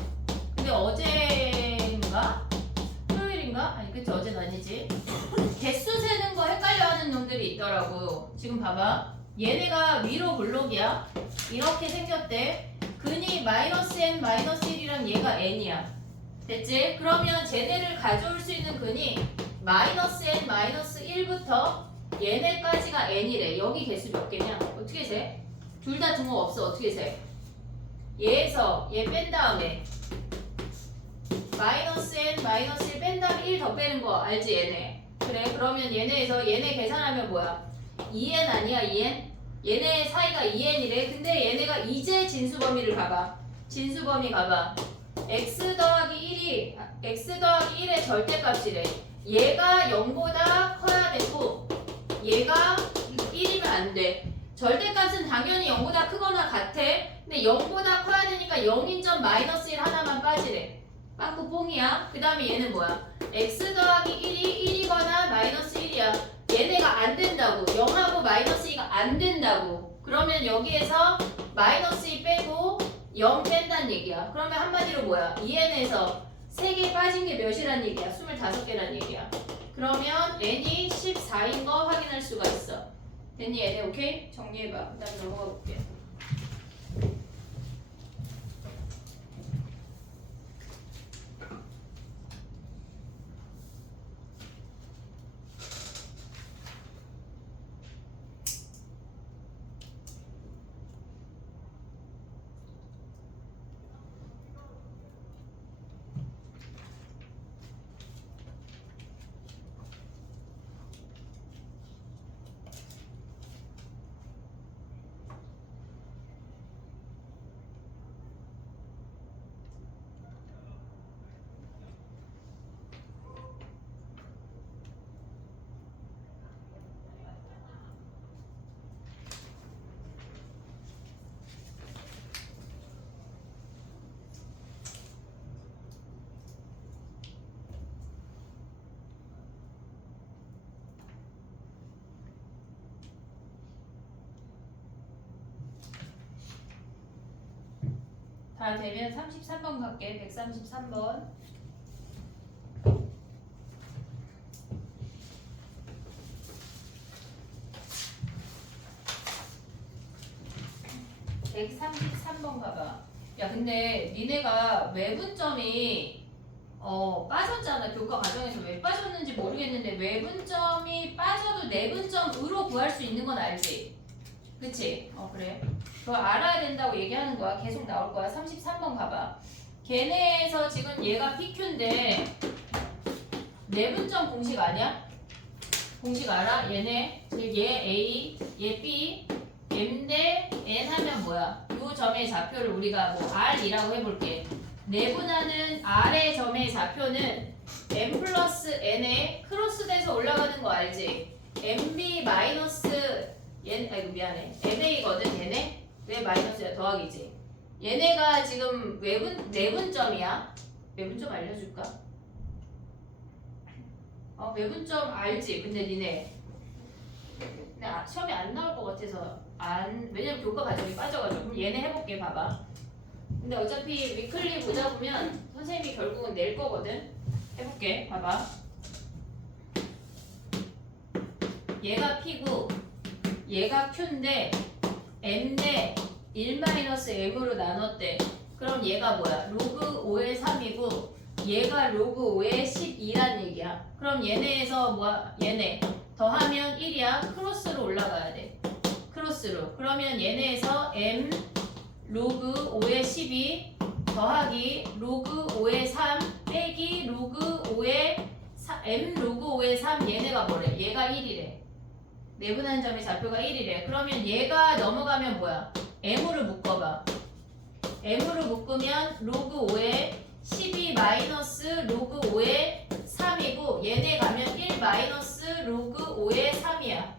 근데 어제인가? 토요일인가? 아니 그치 어제는 아니지. 개수 세는 거 헷갈려하는 놈들이 있더라고. 지금 봐봐. 얘네가 위로 블록이야. 이렇게 생겼대. 근이 -n -1이랑 얘가 n이야. 됐지? 그러면 쟤네를 가져올 수 있는 근이 마이너스 n 마이너스 1부터 얘네까지가 n이래. 여기 개수 몇 개냐? 어떻게 세? 둘 다 등호 없어. 어떻게 세? 얘에서 얘 뺀 다음에 마이너스 n 마이너스 1 뺀 다음에 1 더 빼는 거 알지 얘네? 그래 그러면 얘네에서 얘네 계산하면 뭐야? 2n 아니야 2n? 얘네 사이가 2n이래. 근데 얘네가 이제 진수 범위를 가봐. 진수 범위 가봐. x 더하기 1의 절대값이래. 얘가 0보다 커야 되고 얘가 1이면 안 돼. 절대값은 당연히 0보다 크거나 같아. 근데 0보다 커야 되니까 0인 점 마이너스 1 하나만 빠지래. 빵꾸 뽕이야. 그 다음에 얘는 뭐야? x 더하기 1이 1이거나 마이너스 1이야. 얘네가 안 된다고. 0하고 마이너스 2가 안 된다고. 그러면 여기에서 마이너스 2 빼고 0 뺀다는 얘기야. 그러면 한마디로 뭐야? 2n에서 3개 빠진 게 몇이란 얘기야? 25개란 얘기야. 그러면 n이 14인 거 확인할 수가 있어. 됐니 얘네? 오케이? 정리해봐. 그 다음에 넘어가 볼게. 다 되면 33번 갈게. 133번. (133번) 가봐. 야 근데 니네가 외분점이 빠졌잖아. 교과 과정에서 왜 빠졌는지 모르겠는데 외분점이 빠져도 내분점으로 구할 수 있는 건 알지? 그치? 그래. 그거 알아야 된다고 얘기하는 거야. 계속 나올 거야. 33번 가봐. 걔네에서 지금 얘가 PQ인데 내분점 공식 아니야? 공식 알아? 얘네 즉 얘 A, 얘 B, M 대 N 하면 뭐야? 요 점의 좌표를 우리가 뭐 R이라고 해볼게. 내분하는 R의 점의 좌표는 M 플러스 N에 크로스돼서 올라가는 거 알지? MB 마이너스 아이고 미안해. MA거든 얘네? 왜 마이너스야? 더하기지. 얘네가 지금 내분점이야. 외분점 알려줄까? 외분점 알지? 근데 니네 시험에 안 나올 것 같아서 왜냐면 교과 과정이 빠져가지고. 그럼 얘네 해볼게. 봐봐. 근데 어차피 위클리 보다 보면 선생님이 결국은 낼 거거든. 해볼게. 봐봐. 얘가 P고 얘가 Q인데 M 대 1-M으로 나눴대. 그럼 얘가 뭐야? 로그 5의 3이고 얘가 로그 5의 12란 얘기야. 그럼 얘네에서 뭐야? 얘네 더하면 1이야. 크로스로 올라가야 돼. 크로스로. 그러면 얘네에서 M 로그 5의 12 더하기 로그 5의 3 빼기 로그 5의 M 로그 5의 3 얘네가 뭐래? 얘가 1이래. 내분하는 점의 좌표가 1이래. 그러면 얘가 넘어가면 뭐야? M으로 묶어봐. M으로 묶으면 로그 5의 12 마이너스 로그 5의 3이고 얘네 가면 1 마이너스 로그 5의 3이야.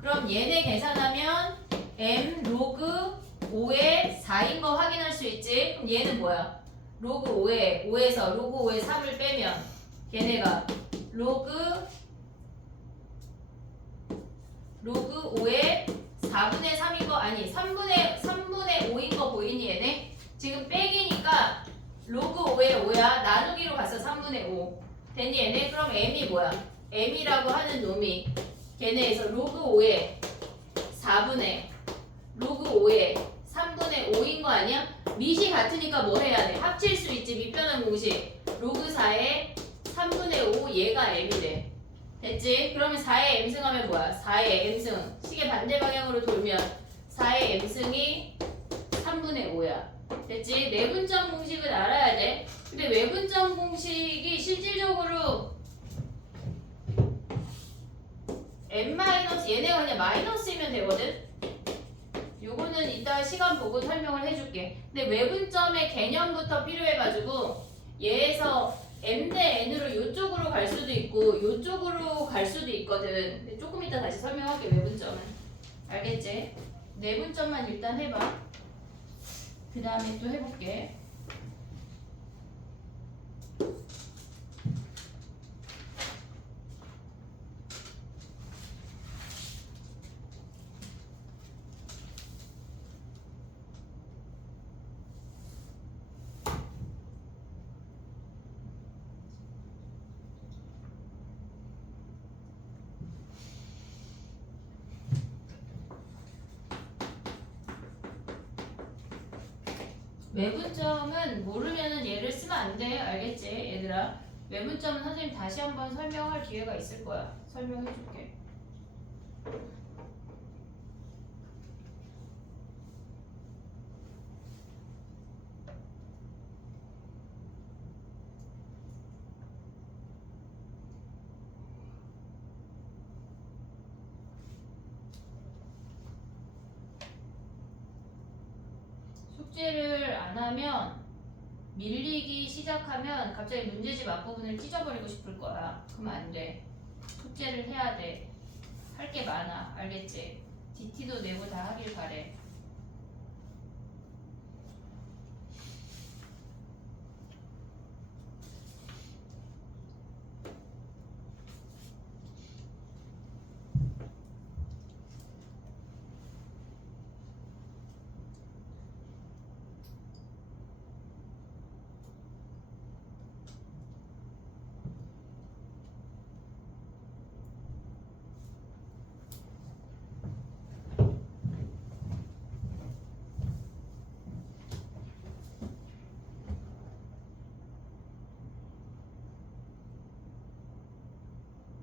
그럼 얘네 계산하면 M 로그 5의 4인 거 확인할 수 있지? 그럼 얘는 뭐야? 로그 5에서 로그 5의 3을 빼면 얘네가 로그 5의 4분의 3인 거 아니 3분의 5인 거 보이니 얘네? 지금 빼기니까 로그 5의 5야. 나누기로 가서 3분의 5 됐니 얘네? 그럼 m이 뭐야? m이라고 하는 놈이 걔네에서 로그 5의 4분의 로그 5의 3분의 3분의 5인 거 아니야? 밑이 같으니까 뭐 해야 돼? 합칠 수 있지. 밑변환 공식. 로그 4의 3분의 5 얘가 m이래. 됐지? 그러면 4의 m승하면 뭐야? 4의 m승. 시계 반대 방향으로 돌면 4의 m승이 3분의 5야. 됐지? 내분점 공식을 알아야 돼. 근데 외분점 공식이 실질적으로 n 얘네가 그냥 마이너스이면 되거든. 요거는 이따 시간 보고 설명을 해줄게. 근데 외분점의 개념부터 필요해가지고 얘에서 m 대 n으로 요쪽으로 갈 수도 있고 요쪽으로 갈 수도 있거든. 근데 조금 이따 다시 설명할게. 외분점은 알겠지? 내분점만 일단 해봐. 그 다음에 또 해볼게. 외분점은 모르면은 얘를 쓰면 안 돼. 알겠지? 얘들아. 외분점은 선생님 다시 한번 설명할 기회가 있을 거야. 설명해 줄게. 숙제를 안 하면 밀리기 시작하면 갑자기 문제집 앞부분을 찢어버리고 싶을 거야. 그러면 안 돼. 숙제를 해야 돼. 할 게 많아. 알겠지? DT도 내고 다 하길 바래.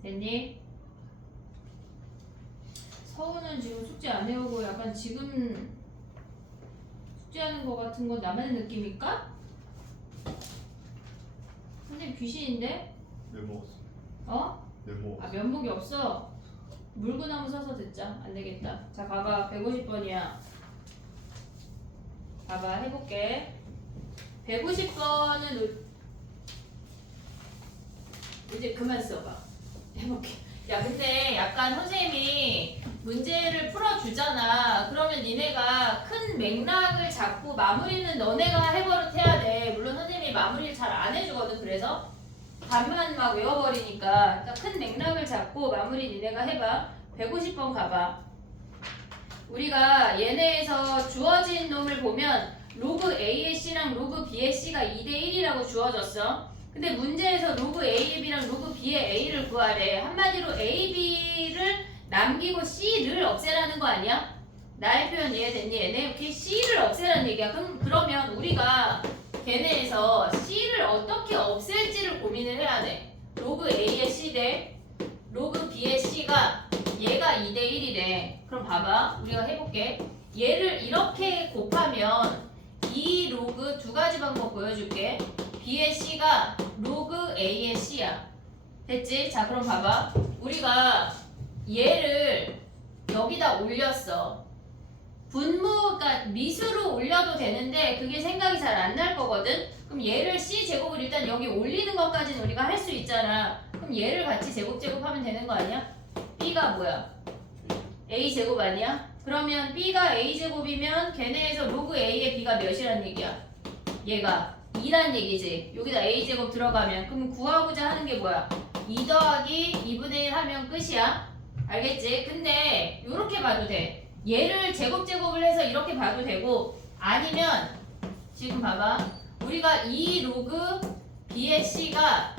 됐니? 서우는 지금 숙제 안 해오고 약간 지금 숙제하는 거 같은 건 나만의 느낌일까? 선생님 귀신인데? 네 먹었어. 어? 네 먹었어. 아 면목이 없어? 물구나무 서서 듣자. 안 되겠다. 자 봐봐. 150번이야. 봐봐 해볼게. 150번은 이제 그만 써봐. 해볼게. 야 근데 약간 선생님이 문제를 풀어주잖아. 그러면 니네가 큰 맥락을 잡고 마무리는 너네가 해버릇해야 돼. 물론 선생님이 마무리를 잘 안 해주거든. 그래서 답만 막 외워버리니까. 그러니까 큰 맥락을 잡고 마무리 니네가 해봐. 150번 가봐. 우리가 얘네에서 주어진 놈을 보면 로그 A의 C랑 로그 B의 C가 2대1이라고 주어졌어. 근데 문제에서 로그 A의 B랑 로그 B의 A를 구하래. 한마디로 A, B를 남기고 C를 없애라는 거 아니야? 나의 표현 이해됐니? 얘네 이렇게 C를 없애라는 얘기야. 그러면 우리가 걔네에서 C를 어떻게 없앨지를 고민을 해야 돼. 로그 A의 C 대 로그 B의 C가 얘가 2대1이래. 그럼 봐봐. 우리가 해볼게. 얘를 이렇게 곱하면 이 로그 두 가지 방법 보여줄게. B의 C가 로그 A의 C야. 됐지? 자 그럼 봐봐. 우리가 얘를 여기다 올렸어. 분모가 미수로 올려도 되는데 그게 생각이 잘 안 날 거거든. 그럼 얘를 C제곱을 일단 여기 올리는 것까지는 우리가 할 수 있잖아. 그럼 얘를 같이 제곱하면 되는 거 아니야? B가 뭐야? A제곱 아니야? 그러면 B가 A제곱이면 걔네에서 로그 A의 B가 몇이란 얘기야? 얘가 2란 얘기지. 여기다 A제곱 들어가면 그럼 구하고자 하는 게 뭐야? 2 더하기 2분의 1 하면 끝이야. 알겠지? 근데 이렇게 봐도 돼. 얘를 제곱을 해서 이렇게 봐도 되고 아니면 지금 봐봐. 우리가 이 로그 B의 C가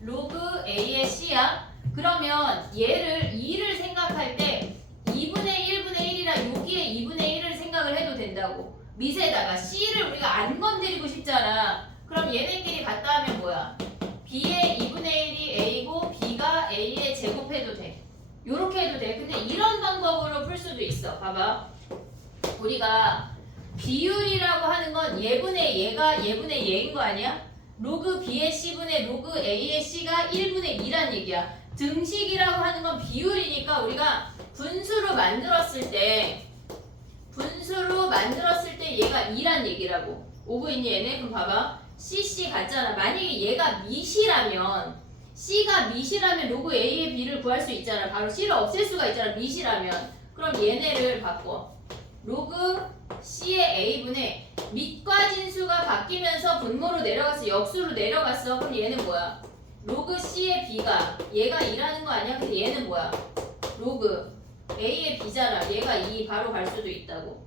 로그 A의 C야. 그러면 얘를 2를 생각할 때 2분의 1분의 1이라 여기에 2분의 1을 생각을 해도 된다고. 밑에다가 C를 우리가 안 건드리고 싶잖아. 그럼 얘네끼리 갖다 하면 뭐야? B의 2분의 1이 A고 B가 A에 제곱해도 돼. 요렇게 해도 돼. 근데 이런 방법으로 풀 수도 있어. 봐봐. 우리가 비율이라고 하는 건 얘분의 얘가 얘분의 얘인 거 아니야? 로그 B의 C분의 로그 A의 C가 1분의 2란 얘기야. 등식이라고 하는 건 비율이니까 우리가 분수로 만들었을 때 얘가 2란 얘기라고. 오고 있니 얘네? 그럼 봐봐. CC 같잖아. 만약에 얘가 밑이라면 C가 밑이라면 로그 A의 B를 구할 수 있잖아. 바로 C를 없앨 수가 있잖아. 밑이라면. 그럼 얘네를 바꿔. 로그 C의 A분의 밑과 진수가 바뀌면서 분모로 내려갔어. 역수로 내려갔어. 그럼 얘는 뭐야? 로그 C의 B가 얘가 2라는 거 아니야? 근데 얘는 뭐야? 로그 A의 B잖아. 얘가 2 바로 갈 수도 있다고.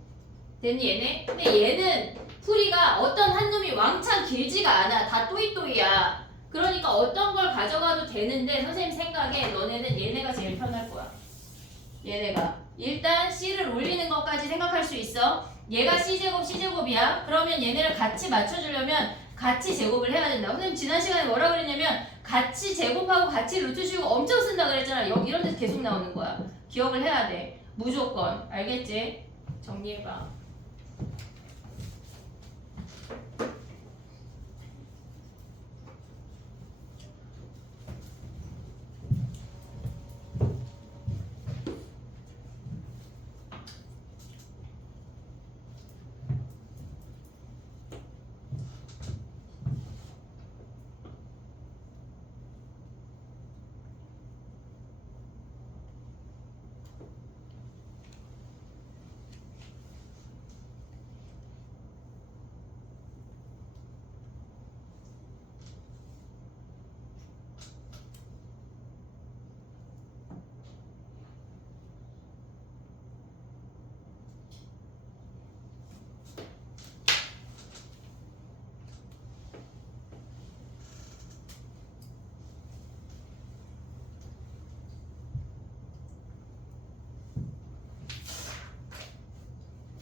됐니 얘네? 근데 얘는 풀이가 어떤 한 놈이 왕창 길지가 않아. 다 또이또이야. 그러니까 어떤 걸 가져가도 되는데 선생님 생각에 너네는 얘네가 제일 편할 거야. 얘네가. 일단 C를 올리는 것까지 생각할 수 있어. 얘가 C제곱 C제곱이야. 그러면 얘네를 같이 맞춰주려면 같이 제곱을 해야 된다. 선생님 지난 시간에 뭐라 그랬냐면 같이 제곱하고 같이 루트 씌우고 엄청 쓴다 그랬잖아. 여기 이런 데서 계속 나오는 거야. 기억을 해야 돼. 무조건. 알겠지? 정리해봐.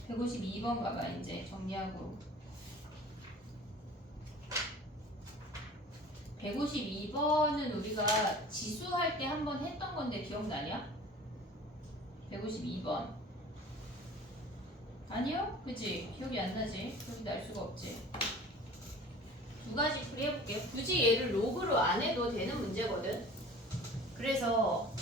(152번) 가봐. 이제 정리하고 152번은 우리가 지수할 때 한번 했던 건데 기억나냐? 152번 아니요? 그치? 기억이 안 나지? 기억이 날 수가 없지. 두 가지 풀이해볼게요. 굳이 얘를 로그로 안 해도 되는 문제거든. 그래서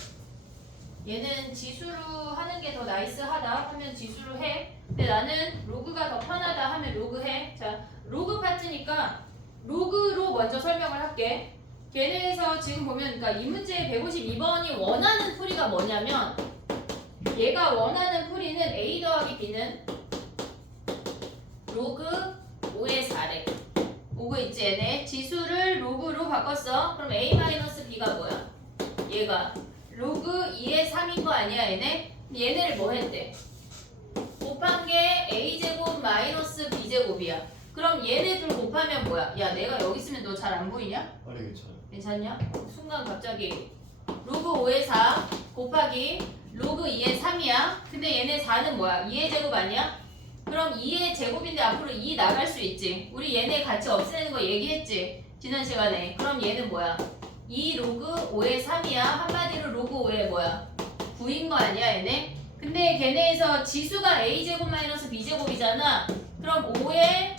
얘는 지수로 하는 게 더 나이스하다 하면 지수로 해. 근데 나는 로그가 더 편하다 하면 로그 해. 자, 로그 파트니까 로그로 먼저 설명을 할게. 걔네에서 지금 보면 그러니까 이 문제 152번이 원하는 풀이가 뭐냐면 얘가 원하는 풀이는 A 더하기 B는 로그 5의 4래. 오고 있지 얘네. 지수를 로그로 바꿨어. 그럼 A-B가 뭐야? 얘가 로그 2의 3인 거 아니야 얘네? 얘네를 뭐 했대? 곱한 게 A제곱 마이너스 B제곱이야. 그럼 얘네들 곱하면 뭐야? 야 내가 여기 있으면 너 잘 안 보이냐? 아니 괜찮아요. 괜찮냐? 순간 갑자기 로그 5의 4 곱하기 로그 2의 3이야. 근데 얘네 4는 뭐야? 2의 제곱 아니야? 그럼 2의 제곱인데 앞으로 2 나갈 수 있지. 우리 얘네 같이 없애는 거 얘기했지 지난 시간에. 그럼 얘는 뭐야? 2 로그 5의 3이야. 한마디로 로그 5의 뭐야? 9인 거 아니야 얘네? 근데 걔네에서 지수가 A제곱 마이너스 B제곱이잖아. 그럼 5의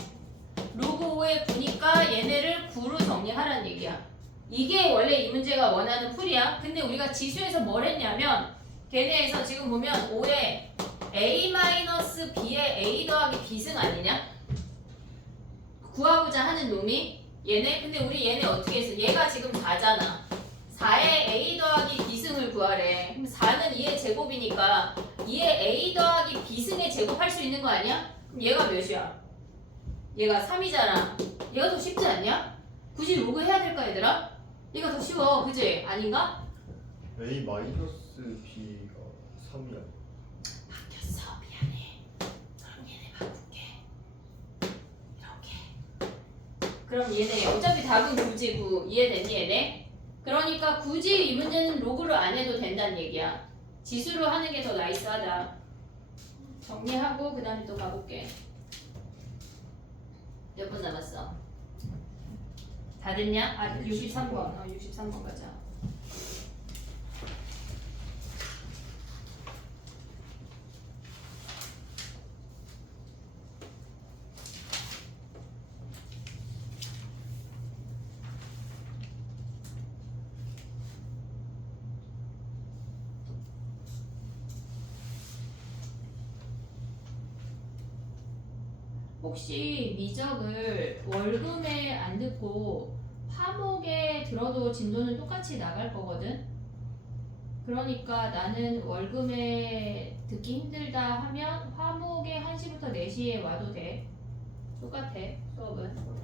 로그 5의 9니까 얘네를 9로 정리하라는 얘기야. 이게 원래 이 문제가 원하는 풀이야. 근데 우리가 지수에서 뭘 했냐면 걔네에서 지금 보면 5의 A-B의 A 더하기 B승 아니냐? 구하고자 하는 놈이 얘네. 근데 우리 얘네 어떻게 했어? 얘가 지금 4잖아. 4의 A 더하기 B승을 구하래. 그럼 4는 2의 제곱이니까 2의 A 더하기 B승의 제곱할 수 있는 거 아니야? 그럼 얘가 몇이야? 얘가 3이잖아. 얘가 더 쉽지 않냐? 굳이 로그 해야 될까 얘들아? 얘가 더 쉬워. 그지? 아닌가? A 마이너스 B가 3이야. 바뀌었어. 미안해. 그럼 얘네 바꿀게. 이렇게. 그럼 얘네 어차피 답은 9지 9. 이해됐니 얘네? 그러니까 굳이 이 문제는 로그로 안 해도 된다는 얘기야. 지수로 하는 게 더 나이스하다. 정리하고 그 다음에 또 가볼게. 몇 번 남았어? 다 됐냐? 아 63번. 63번 가자. 혹시 미적을 월금에 안 듣고 화목에 들어도 진도는 똑같이 나갈 거거든? 그러니까 나는 월금에 듣기 힘들다 하면 화목에 1시부터 4시에 와도 돼. 똑같아, 수업은.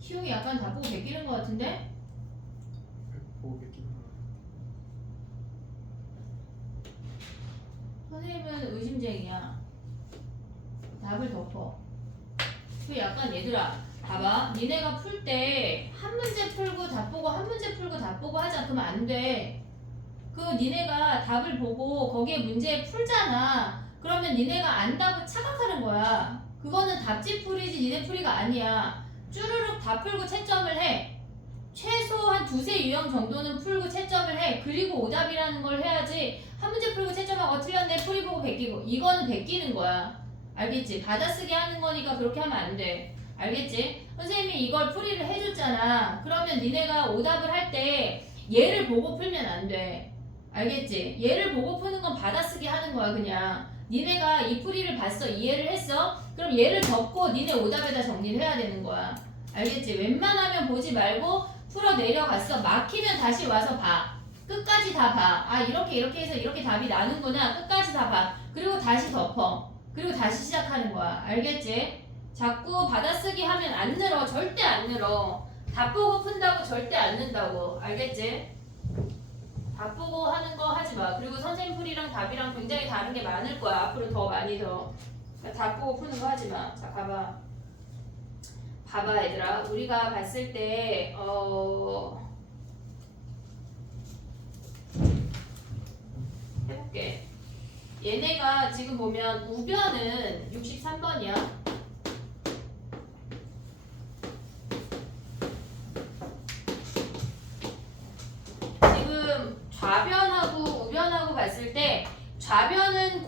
희용이 약간 다 보고 베끼는 것 같은데? 보겠긴 선생님은 의심쟁이야. 답을 덮어. 그 약간 얘들아, 봐봐. 니네가 풀 때 한 문제 풀고 답 보고 한 문제 풀고 답 보고 하자. 그러면 안 돼. 그 니네가 답을 보고 거기에 문제 풀잖아. 그러면 니네가 안다고 착각하는 거야. 그거는 답지풀이지 니네 풀이가 아니야. 쭈루룩 다 풀고 채점을 해. 최소 한 2세 유형 정도는 풀고 채점을 해. 그리고 오답이라는 걸 해야지. 한 문제 풀고 채점하고 틀렸네 풀이 보고 베끼고 이거는 베끼는 거야. 알겠지? 받아쓰기 하는 거니까 그렇게 하면 안 돼. 알겠지? 선생님이 이걸 풀이를 해줬잖아. 그러면 니네가 오답을 할 때 얘를 보고 풀면 안 돼. 알겠지? 얘를 보고 푸는 건 받아쓰기 하는 거야 그냥. 니네가 이 풀이를 봤어. 이해를 했어? 그럼 얘를 덮고 니네 오답에다 정리를 해야 되는 거야. 알겠지? 웬만하면 보지 말고 풀어 내려갔어. 막히면 다시 와서 봐. 끝까지 다 봐. 아 이렇게 해서 이렇게 답이 나는구나. 끝까지 다 봐. 그리고 다시 덮어. 그리고 다시 시작하는 거야. 알겠지? 자꾸 받아쓰기 하면 안 늘어. 절대 안 늘어. 답 보고 푼다고 절대 안 는다고. 알겠지? 답 보고 하는 거 하지 마. 그리고 선생님 풀이랑 답이랑 굉장히 다른 게 많을 거야. 앞으로 더 많이 더. 그러니까 답 보고 푸는 거 하지 마. 자 봐봐. 봐봐 얘들아. 우리가 봤을 때 해볼게. 얘네가 지금 보면 우변은 63번이야. 지금 좌변하고 우변하고 봤을 때 좌변은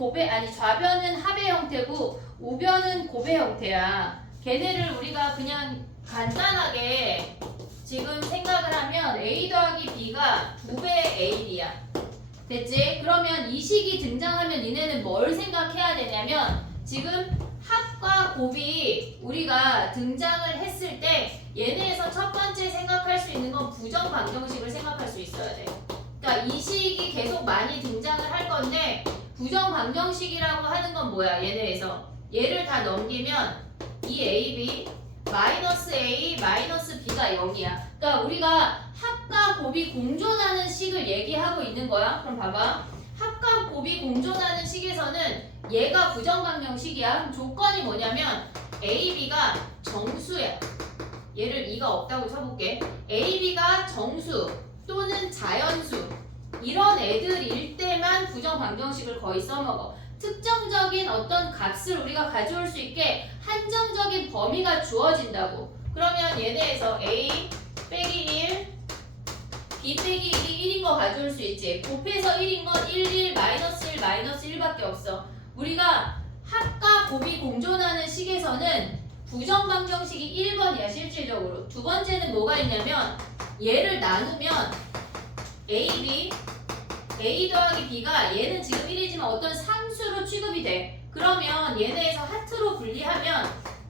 좌변은 합의 형태고 우변은 고배 형태야. 걔네를 우리가 그냥 간단하게 지금 생각을 하면 A 더하기 B가 2배 A야. 됐지? 그러면 이 식이 등장하면 니네는 뭘 생각해야 되냐면 지금 합과 곱이 우리가 등장을 했을 때 얘네에서 첫 번째 생각할 수 있는 건 부정 방정식을 생각할 수 있어야 돼. 그러니까 이 식이 계속 많이 등장을 할 건데 부정 방정식이라고 하는 건 뭐야? 얘네에서 얘를 다 넘기면 이 AB 마이너스 A 마이너스 B가 0이야. 그러니까 우리가 합과 곱이 공존하는 식을 얘기하고 있는 거야. 그럼 봐봐. 합과 곱이 공존하는 식에서는 얘가 부정방정식이야. 그럼 조건이 뭐냐면 AB가 정수야. 얘를 2가 없다고 쳐볼게. AB가 정수 또는 자연수 이런 애들일 때만 부정방정식을 거의 써먹어. 특정적인 어떤 값을 우리가 가져올 수 있게 한정적인 범위가 주어진다고. 그러면 얘네에서 A 빼기 1, B 빼기 1이 1인 거 가져올 수 있지. 곱해서 1인 건 1, 1, 마이너스 1, 마이너스 1밖에 없어. 우리가 합과 곱이 공존하는 식에서는 부정방정식이 1번이야 실질적으로. 두 번째는 뭐가 있냐면 얘를 나누면 AB A 더하기 B가 얘는 지금 1이지만 어떤 상수로 취급이 돼. 그러면 얘네에서 하트로 분리하면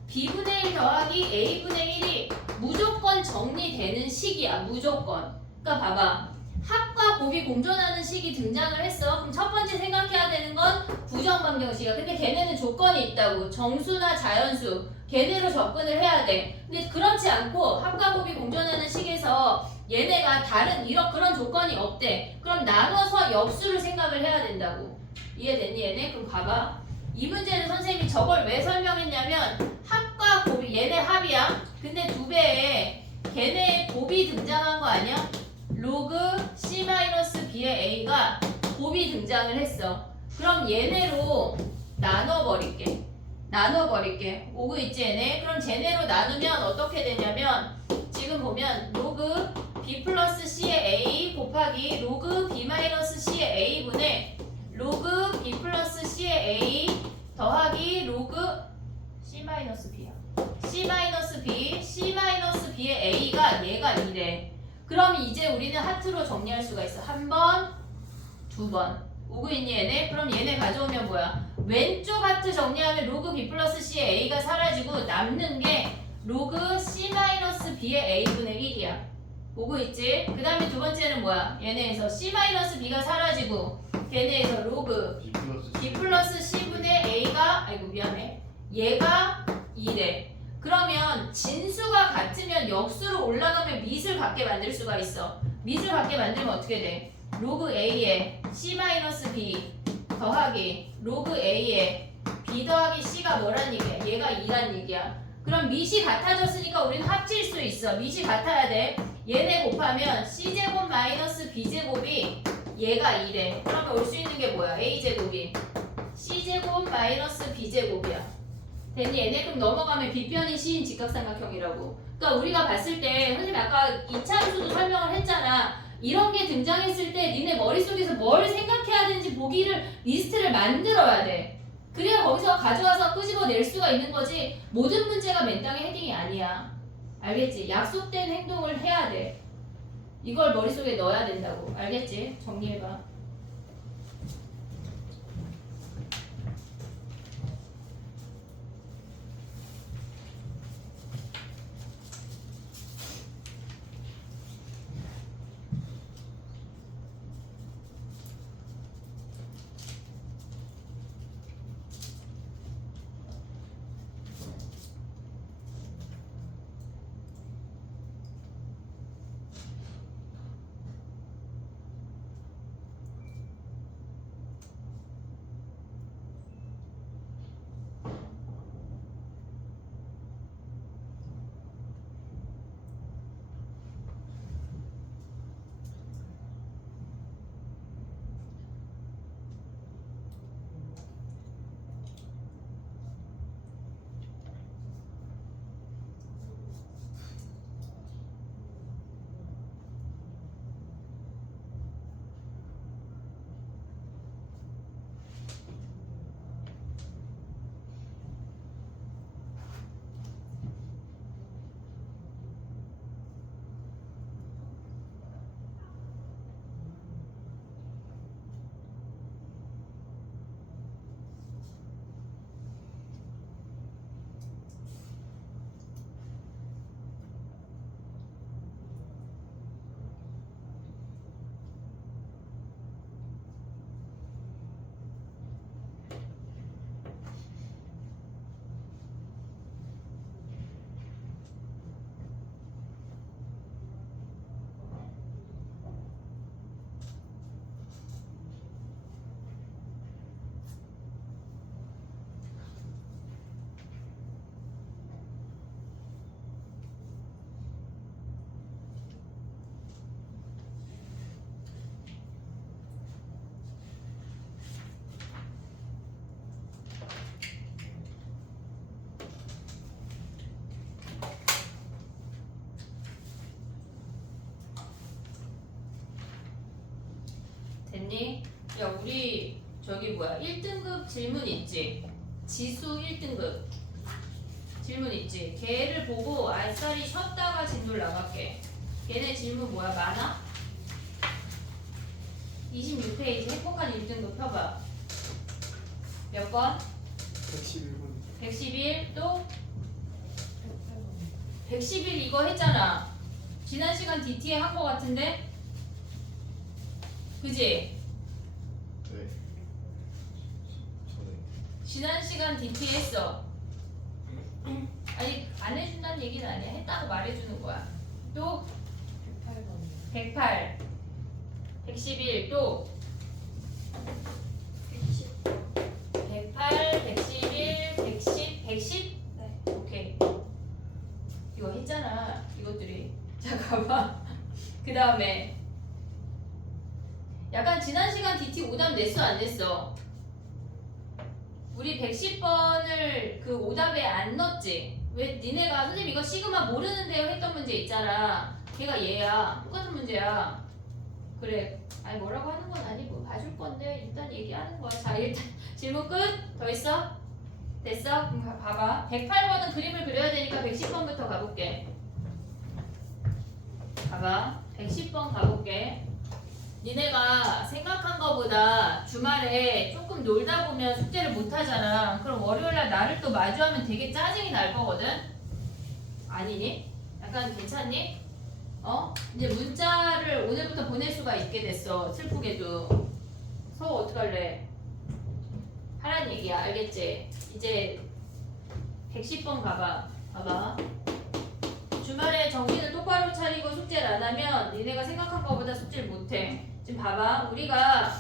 B분의 1 더하기 A분의 1이 무조건 정리되는 식이야. 무조건. 그러니까 봐봐. 합과 곱이 공존하는 식이 등장을 했어. 그럼 첫 번째 생각해야 되는 건 부정방정식이야. 근데 걔네는 조건이 있다고. 정수나 자연수. 걔네로 접근을 해야 돼. 근데 그렇지 않고 합과 곱이 공존하는 식에서 얘네가 다른 그런 조건이 없대. 그럼 나눠서 역수를 생각을 해야 된다고. 이해됐니 얘네? 그럼 봐봐. 이 문제는 선생님이 저걸 왜 설명했냐면 합과 곱이 얘네 합이야. 근데 2배에 걔네 곱이 등장한 거 아니야? 로그 C-B b의 a가 곱이 등장을 했어. 그럼 얘네로 나눠버릴게. 오그 있지 얘네? 그럼 쟤네로 나누면 어떻게 되냐면 지금 보면 로그 b 플러스 c의 a 곱하기 로그 b 마이너스 c의 a분의 로그 b 플러스 c의 a 더하기 로그 c 마이너스 b야. c 마이너스 b의 a가 얘가 이래. 그럼 이제 우리는 하트로 정리할 수가 있어. 한 번, 두 번. 오고 있니 얘네? 그럼 얘네 가져오면 뭐야? 왼쪽 하트 정리하면 로그 b 플러스 c의 a가 사라지고 남는 게 로그 c 마이너스 b의 a분의 1이야. 오고 있지? 그 다음에 두 번째는 뭐야? 얘네에서 c 마이너스 b가 사라지고 걔네에서 로그 b 플러스 c분의 a가 아이고 미안해. 얘가 2래. 그러면 진수가 같으면 역수로 올라가면 밑을 같게 만들 수가 있어. 밑을 같게 만들면 어떻게 돼? 로그 a에 c 마이너스 b 더하기 로그 a에 b 더하기 c가 뭐란 얘기야? 얘가 2란 얘기야. 그럼 밑이 같아졌으니까 우리는 합칠 수 있어. 밑이 같아야 돼. 얘네 곱하면 c제곱 마이너스 b제곱이 얘가 2래. 그러면 올 수 있는 게 뭐야? a제곱이 c제곱 마이너스 b제곱이야. 됐니? 얘네 그럼 넘어가면 빗변이 c인 직각삼각형이라고. 그러니까 우리가 봤을 때 선생님 아까 2차 함수도 설명을 했잖아. 이런 게 등장했을 때 니네 머릿속에서 뭘 생각해야 되는지 보기를 리스트를 만들어야 돼. 그래야 거기서 가져와서 끄집어낼 수가 있는 거지. 모든 문제가 맨땅에 헤딩이 아니야. 알겠지? 약속된 행동을 해야 돼. 이걸 머릿속에 넣어야 된다고. 알겠지? 정리해봐. 됐니? 야 우리 저기 뭐야 1등급 질문 있지? 지수 1등급 질문 있지? 걔를 보고 알싸리 쉬었다가 진도를 나갈게. 걔네 질문 뭐야? 많아? 26페이지 행복한 1등급 펴봐. 몇 번? 111번 111 또? 111 이거 했잖아. 지난 시간 DT에 한 거 같은데? 그지? 네 지난 시간 DT 했어. 아니 안 해준다는 얘기는 아니야. 했다고 말해주는 거야. 또 108번. 108 111 또 108 111 110 110? 네. 오케이. 이거 했잖아. 이것들이. 자 가봐. 그 다음에 야 지난 시간 DT 오답 냈어 안 냈어? 우리 110번을 그 오답에 안 넣었지? 왜 니네가 선생님 이거 시그마 모르는데요 했던 문제 있잖아. 걔가 얘야. 똑같은 문제야. 그래. 아니 뭐라고 하는 건 아니고 봐줄 건데 일단 얘기하는 거야. 자 일단 질문 끝. 더 있어? 됐어? 그럼 봐봐. 108번은 그림을 그려야 되니까 110번부터 가볼게. 봐봐. 110번 가볼게. 니네가 생각한 거보다 주말에 조금 놀다 보면 숙제를 못 하잖아. 그럼 월요일날 나를 또 마주하면 되게 짜증이 날 거거든? 아니니? 약간 괜찮니? 이제 문자를 오늘부터 보낼 수가 있게 됐어. 슬프게도. 서우 어떡할래? 하란 얘기야. 알겠지? 이제 110번 가봐. 봐봐. 주말에 정신을 똑바로 차리고 숙제를 안 하면 니네가 생각한 것보다 숙제를 못해. 지금 봐봐. 우리가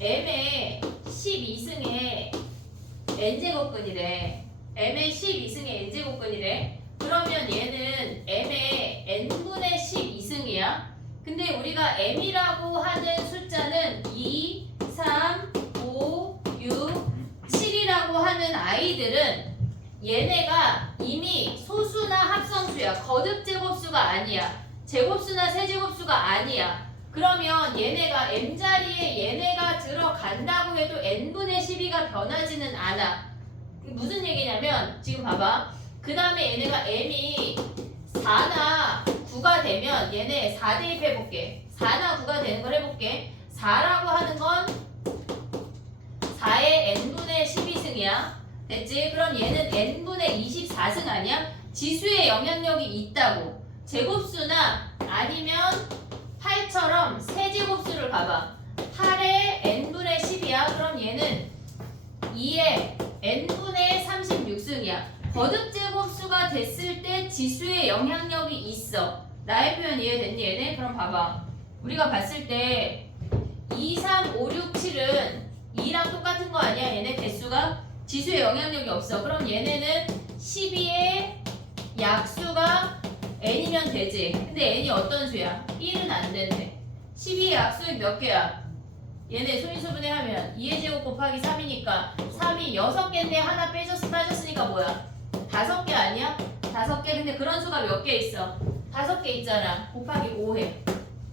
m의 12승에 n제곱근이래. m의 12승에 n제곱근이래. 그러면 얘는 m의 n분의 12승이야. 근데 우리가 m이라고 하는 숫자는 2, 3, 5, 6, 7이라고 하는 아이들은 얘네가 이미 소수나 합성수야. 거듭 제곱수가 아니야. 제곱수나 세제곱수가 아니야. 그러면 얘네가 m자리에 얘네가 들어간다고 해도 n분의 12가 변하지는 않아. 무슨 얘기냐면 지금 봐봐. 그 다음에 얘네가 m이 4나 9가 되면 얘네 4 대입해볼게. 4나 9가 되는 걸 해볼게. 4라고 하는 건 4의 n분의 12승이야. 됐지? 그럼 얘는 n분의 24승 아니야? 지수의 영향력이 있다고. 제곱수나 아니면 8처럼 세제곱수를 봐봐. 8의 n분의 10이야. 그럼 얘는 2의 n분의 36승이야. 거듭제곱수가 됐을 때 지수의 영향력이 있어. 나의 표현 이해됐니 얘네? 그럼 봐봐. 우리가 봤을 때 2, 3, 5, 6, 7은 2랑 똑같은 거 아니야? 얘네 개수가? 지수의 영향력이 없어. 그럼 얘네는 12의 약수가 n이면 되지. 근데 n이 어떤 수야? 1은 안 된대. 12의 약수는 몇 개야? 얘네 소인수분해 하면 2의 제곱 곱하기 3이니까 3이 6개인데 하나 빠졌으니까 뭐야? 5개 아니야? 5개. 근데 그런 수가 몇 개 있어? 5개 있잖아. 곱하기 5해.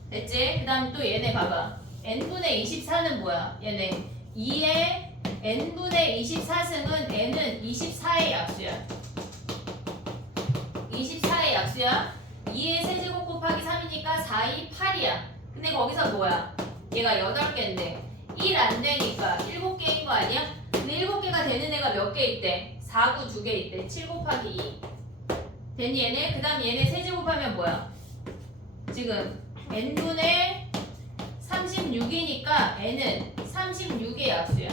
됐지? 그 다음 또 얘네 봐봐. n분의 24는 뭐야? 얘네 2의 n분의 24승은 n은 24의 약수야. 24의 약수야. 2의 세제곱 곱하기 3이니까 4, 2, 8이야. 근데 거기서 뭐야? 얘가 8개인데 1 안 되니까 7개인 거 아니야? 근데 7개가 되는 애가 몇 개 있대? 4, 9, 2개 있대. 7 곱하기 2. 됐니 얘네? 그 다음 얘네 세제곱하면 뭐야? 지금 n분의 36이니까 n은 36의 약수야.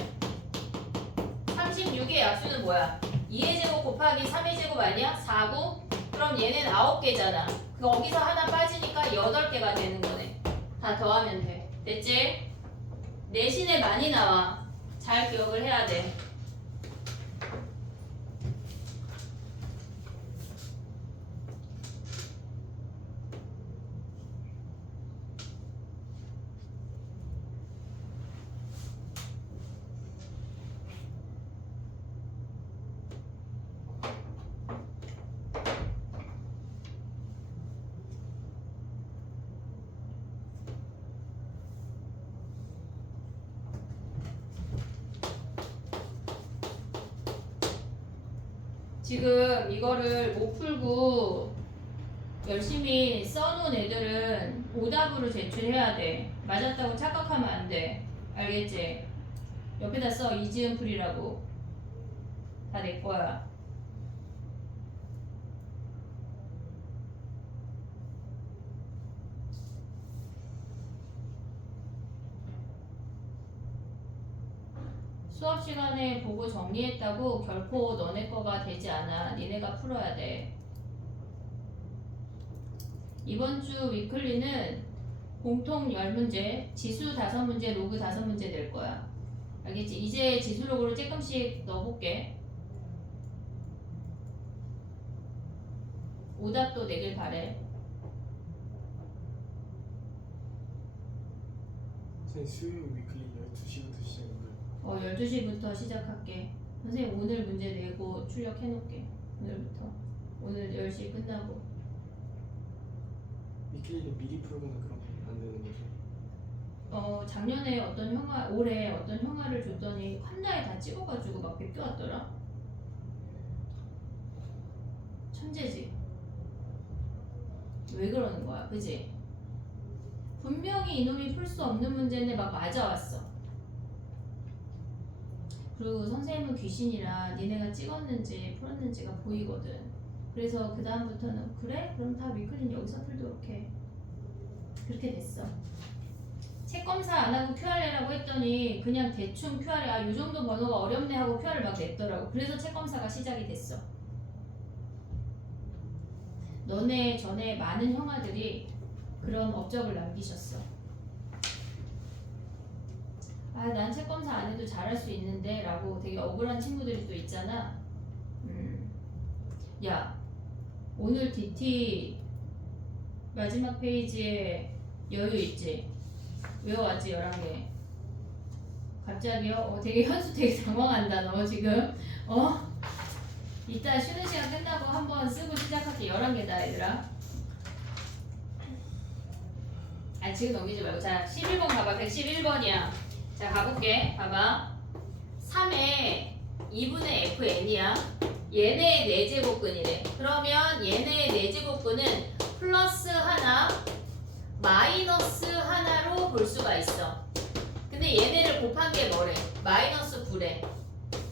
36의 약수는 뭐야? 2의 제곱 곱하기 3의 제곱 아니야? 4, 9? 그럼 얘는 9개잖아. 거기서 하나 빠지니까 8개가 되는 거네. 다 더하면 돼. 됐지? 내신에 많이 나와. 잘 기억을 해야 돼. 지금 이거를 못 풀고 열심히 써놓은 애들은 오답으로 제출해야 돼. 맞았다고 착각하면 안 돼. 알겠지? 옆에다 써. 이지은 풀이라고. 다 내 거야. 수업 시간에 보고 정리했다고 결코 너네 거가 되지 않아. 니네가 풀어야 돼. 이번 주 위클리는 공통 10문제, 지수 5문제, 로그 5문제 될 거야. 알겠지? 이제 지수 로그를 조금씩 넣어볼게. 오답도 내길 바래. 선생님 수요일 위클리 12시부터 시작인가요? 12시부터 시작할게. 선생님 오늘 문제 내고 출력해놓을게. 오늘부터. 오늘 10시 끝나고. 위클리를 미리 풀거나 그런 건 안 되는 거죠? 작년에 어떤 형아, 올해 어떤 형아를 줬더니 칸나에 다 찍어가지고 막 베껴왔더라. 천재지. 왜 그러는 거야, 그지? 분명히 이놈이 풀 수 없는 문제인데 막 맞아왔어. 그리고 선생님은 귀신이라 니네가 찍었는지 풀었는지가 보이거든. 그래서 그 다음부터는 그래? 그럼 다 위클린 여기서 풀도록 해. 그렇게 됐어. 책 검사 안 하고 QR 내라고 했더니 그냥 대충 QR에 이 정도 번호가 어렵네 하고 QR을 막 냈더라고. 그래서 책 검사가 시작이 됐어. 너네 전에 많은 형아들이 그런 업적을 남기셨어. 난 책 검사 안 해도 잘할 수 있는데 라고 되게 억울한 친구들이 또 있잖아. 야, 오늘 DT 마지막 페이지에 여유 있지? 외워왔지 11개. 갑자기요? 되게 현수 되게 당황한다 너 지금. 이따 쉬는 시간 끝나고 한번 쓰고 시작할게. 11개다 얘들아. 지금 넘기지 말고. 자 11번 봐봐. 111번이야. 자 가볼게. 봐봐. 3에 2분의 fn이야. 얘네의 4제곱근이래. 그러면 얘네의 4제곱근은 플러스 하나 마이너스 하나로 볼 수가 있어. 근데 얘네를 곱한 게 뭐래? 마이너스 9래.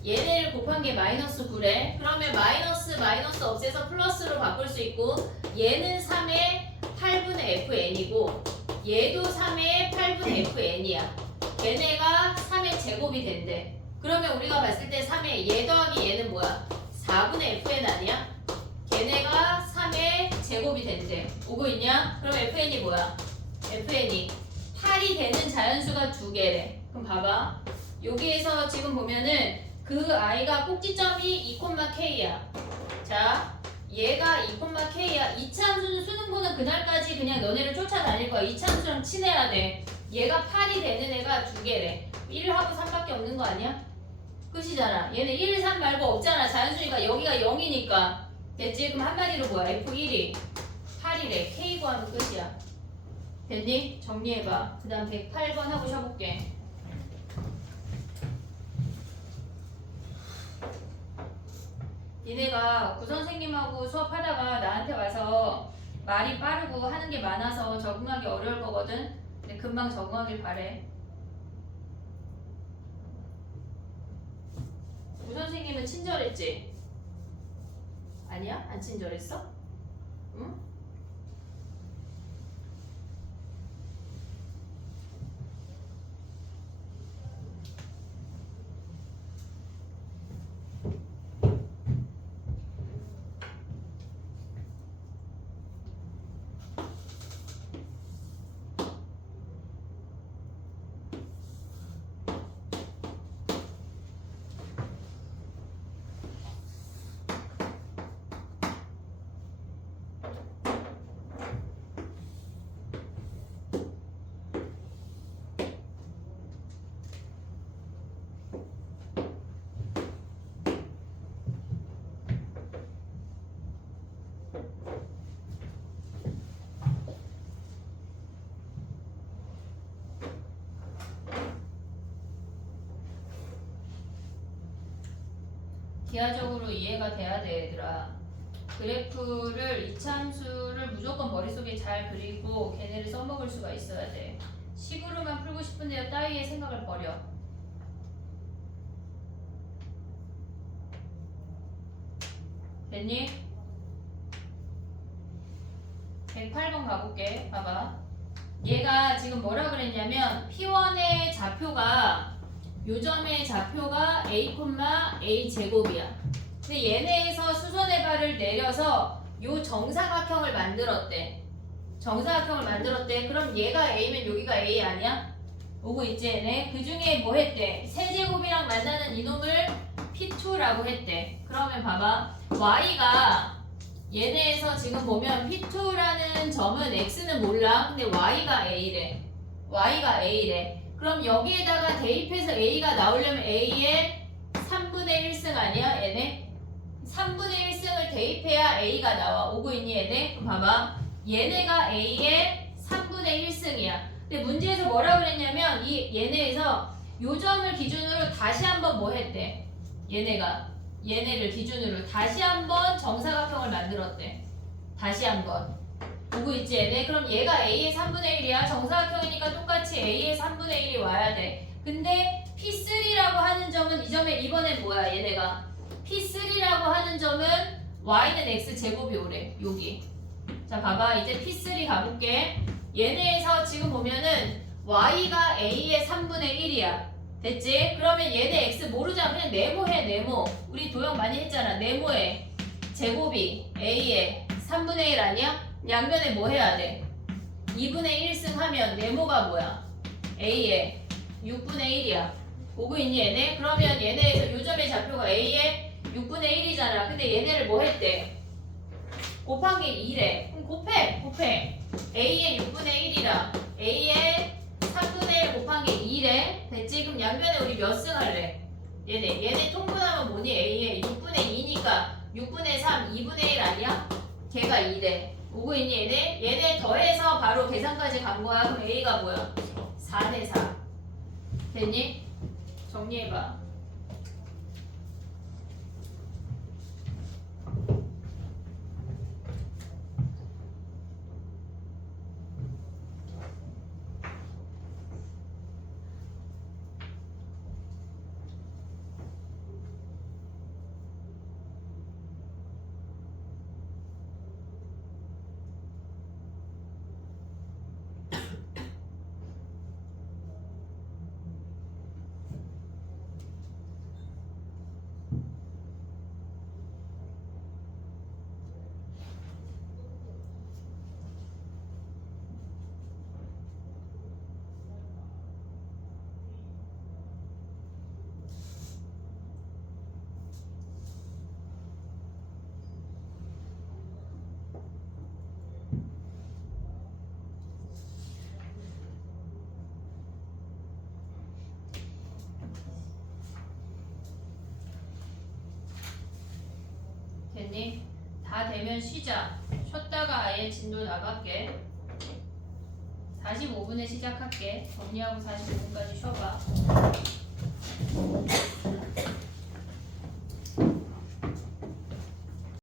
얘네를 곱한 게 마이너스 9래. 그러면 마이너스 없애서 플러스로 바꿀 수 있고, 얘는 3의 8분의 fn이고 얘도 3의 8분의 fn이야. 얘네가 3의 제곱이 된대. 그러면 우리가 봤을 때 3의 얘 더하기 얘는 뭐야? 4분의 fn 아니야? 걔네가 3의 제곱이 된대. 오고 있냐? 그럼 fn이 뭐야? fn이 8이 되는 자연수가 2개래. 그럼 봐봐. 여기에서 지금 보면은 그 아이가 꼭지점이 2,k야. 자, 얘가 2,k야. 이차함수는 수능보는 그날까지 그냥 너네를 쫓아다닐 거야. 이차함수랑 친해야 돼. 얘가 8이 되는 애가 2개래. 1하고 3밖에 없는 거 아니야? 끝이잖아. 얘는 1, 3 말고 없잖아. 자연수니까 여기가 0이니까. 됐지? 그럼 한마디로 뭐야? F1이 8이래. K 구하면 끝이야. 됐니? 정리해봐. 그 다음 108번 하고 쉬어볼게. 니네가 구선생님하고 수업하다가 나한테 와서 말이 빠르고 하는 게 많아서 적응하기 어려울 거거든? 근데 금방 적응하길 바래. 구선생님은 친절했지? 아니야? 안 친절했어? 응? 기하적으로 이해가 돼야 돼 얘들아. 그래프를 이차함수를 무조건 머릿속에 잘 그리고 걔네를 써먹을 수가 있어야 돼. 식으로만 풀고 싶은데요 따위의 생각을 버려. 됐니? 108번 가볼게. 봐봐. 얘가 지금 뭐라 그랬냐면 P1의 좌표가 요점의 좌표가 a, a 제곱이야. 근데 얘네에서 수선의 발을 내려서 요 정사각형을 만들었대. 정사각형을 만들었대. 그럼 얘가 a면 여기가 a 아니야? 오고 있지 얘네? 그 중에 뭐 했대? 세제곱이랑 만나는 이놈을 P2라고 했대. 그러면 봐봐. y가 얘네에서 지금 보면 P2라는 점은 x는 몰라. 근데 y가 a래. y가 a래. 그럼 여기에다가 대입해서 A가 나오려면 A의 3분의 1승 아니야? 얘네? 3분의 1승을 대입해야 A가 나와. 오고 있니 얘네? 그럼 봐봐. 얘네가 A의 3분의 1승이야. 근데 문제에서 뭐라고 그랬냐면 이 얘네에서 요 점을 기준으로 다시 한번 뭐 했대? 얘네를 기준으로 다시 한번 정사각형을 만들었대. 다시 한번. 보고 있지 얘네? 그럼 얘가 A의 3분의 1이야. 정사각형이니까 똑같이 A의 3분의 1이 와야 돼. 근데 P3라고 하는 점은 이 점에 이번엔 뭐야 얘네가? P3라고 하는 점은 Y는 X제곱이 오래. 여기. 자 봐봐. 이제 P3 가볼게. 얘네에서 지금 보면은 Y가 A의 3분의 1이야. 됐지? 그러면 얘네 X 모르잖아. 그냥 네모해 네모. 우리 도형 많이 했잖아. 네모에 제곱이 A의 3분의 1 아니야? 양변에 뭐 해야 돼? 2분의 1승 하면 네모가 뭐야? A의 6분의 1이야. 보고 있니 얘네? 그러면 얘네에서 요점의 좌표가 A의 6분의 1이잖아. 근데 얘네를 뭐 했대? 곱한 게 2래. 그럼 곱해. A의 6분의 1이랑 A의 3분의 1 곱한 게 2래. 됐지? 그럼 양변에 우리 몇 승 할래? 얘네 통분하면 뭐니? A의 6분의 2니까 6분의 3, 2분의 1 아니야? 걔가 2래. 오고 있니 얘네? 얘네 더해서 바로 계산까지 간 거야. 그럼 A가 뭐야? 4네 4. 됐니? 정리해봐. 됐니? 다 되면 쉬자. 쉬었다가 아예 진도 나갈게. 45분에 시작할게. 정리하고 45분까지 쉬어봐.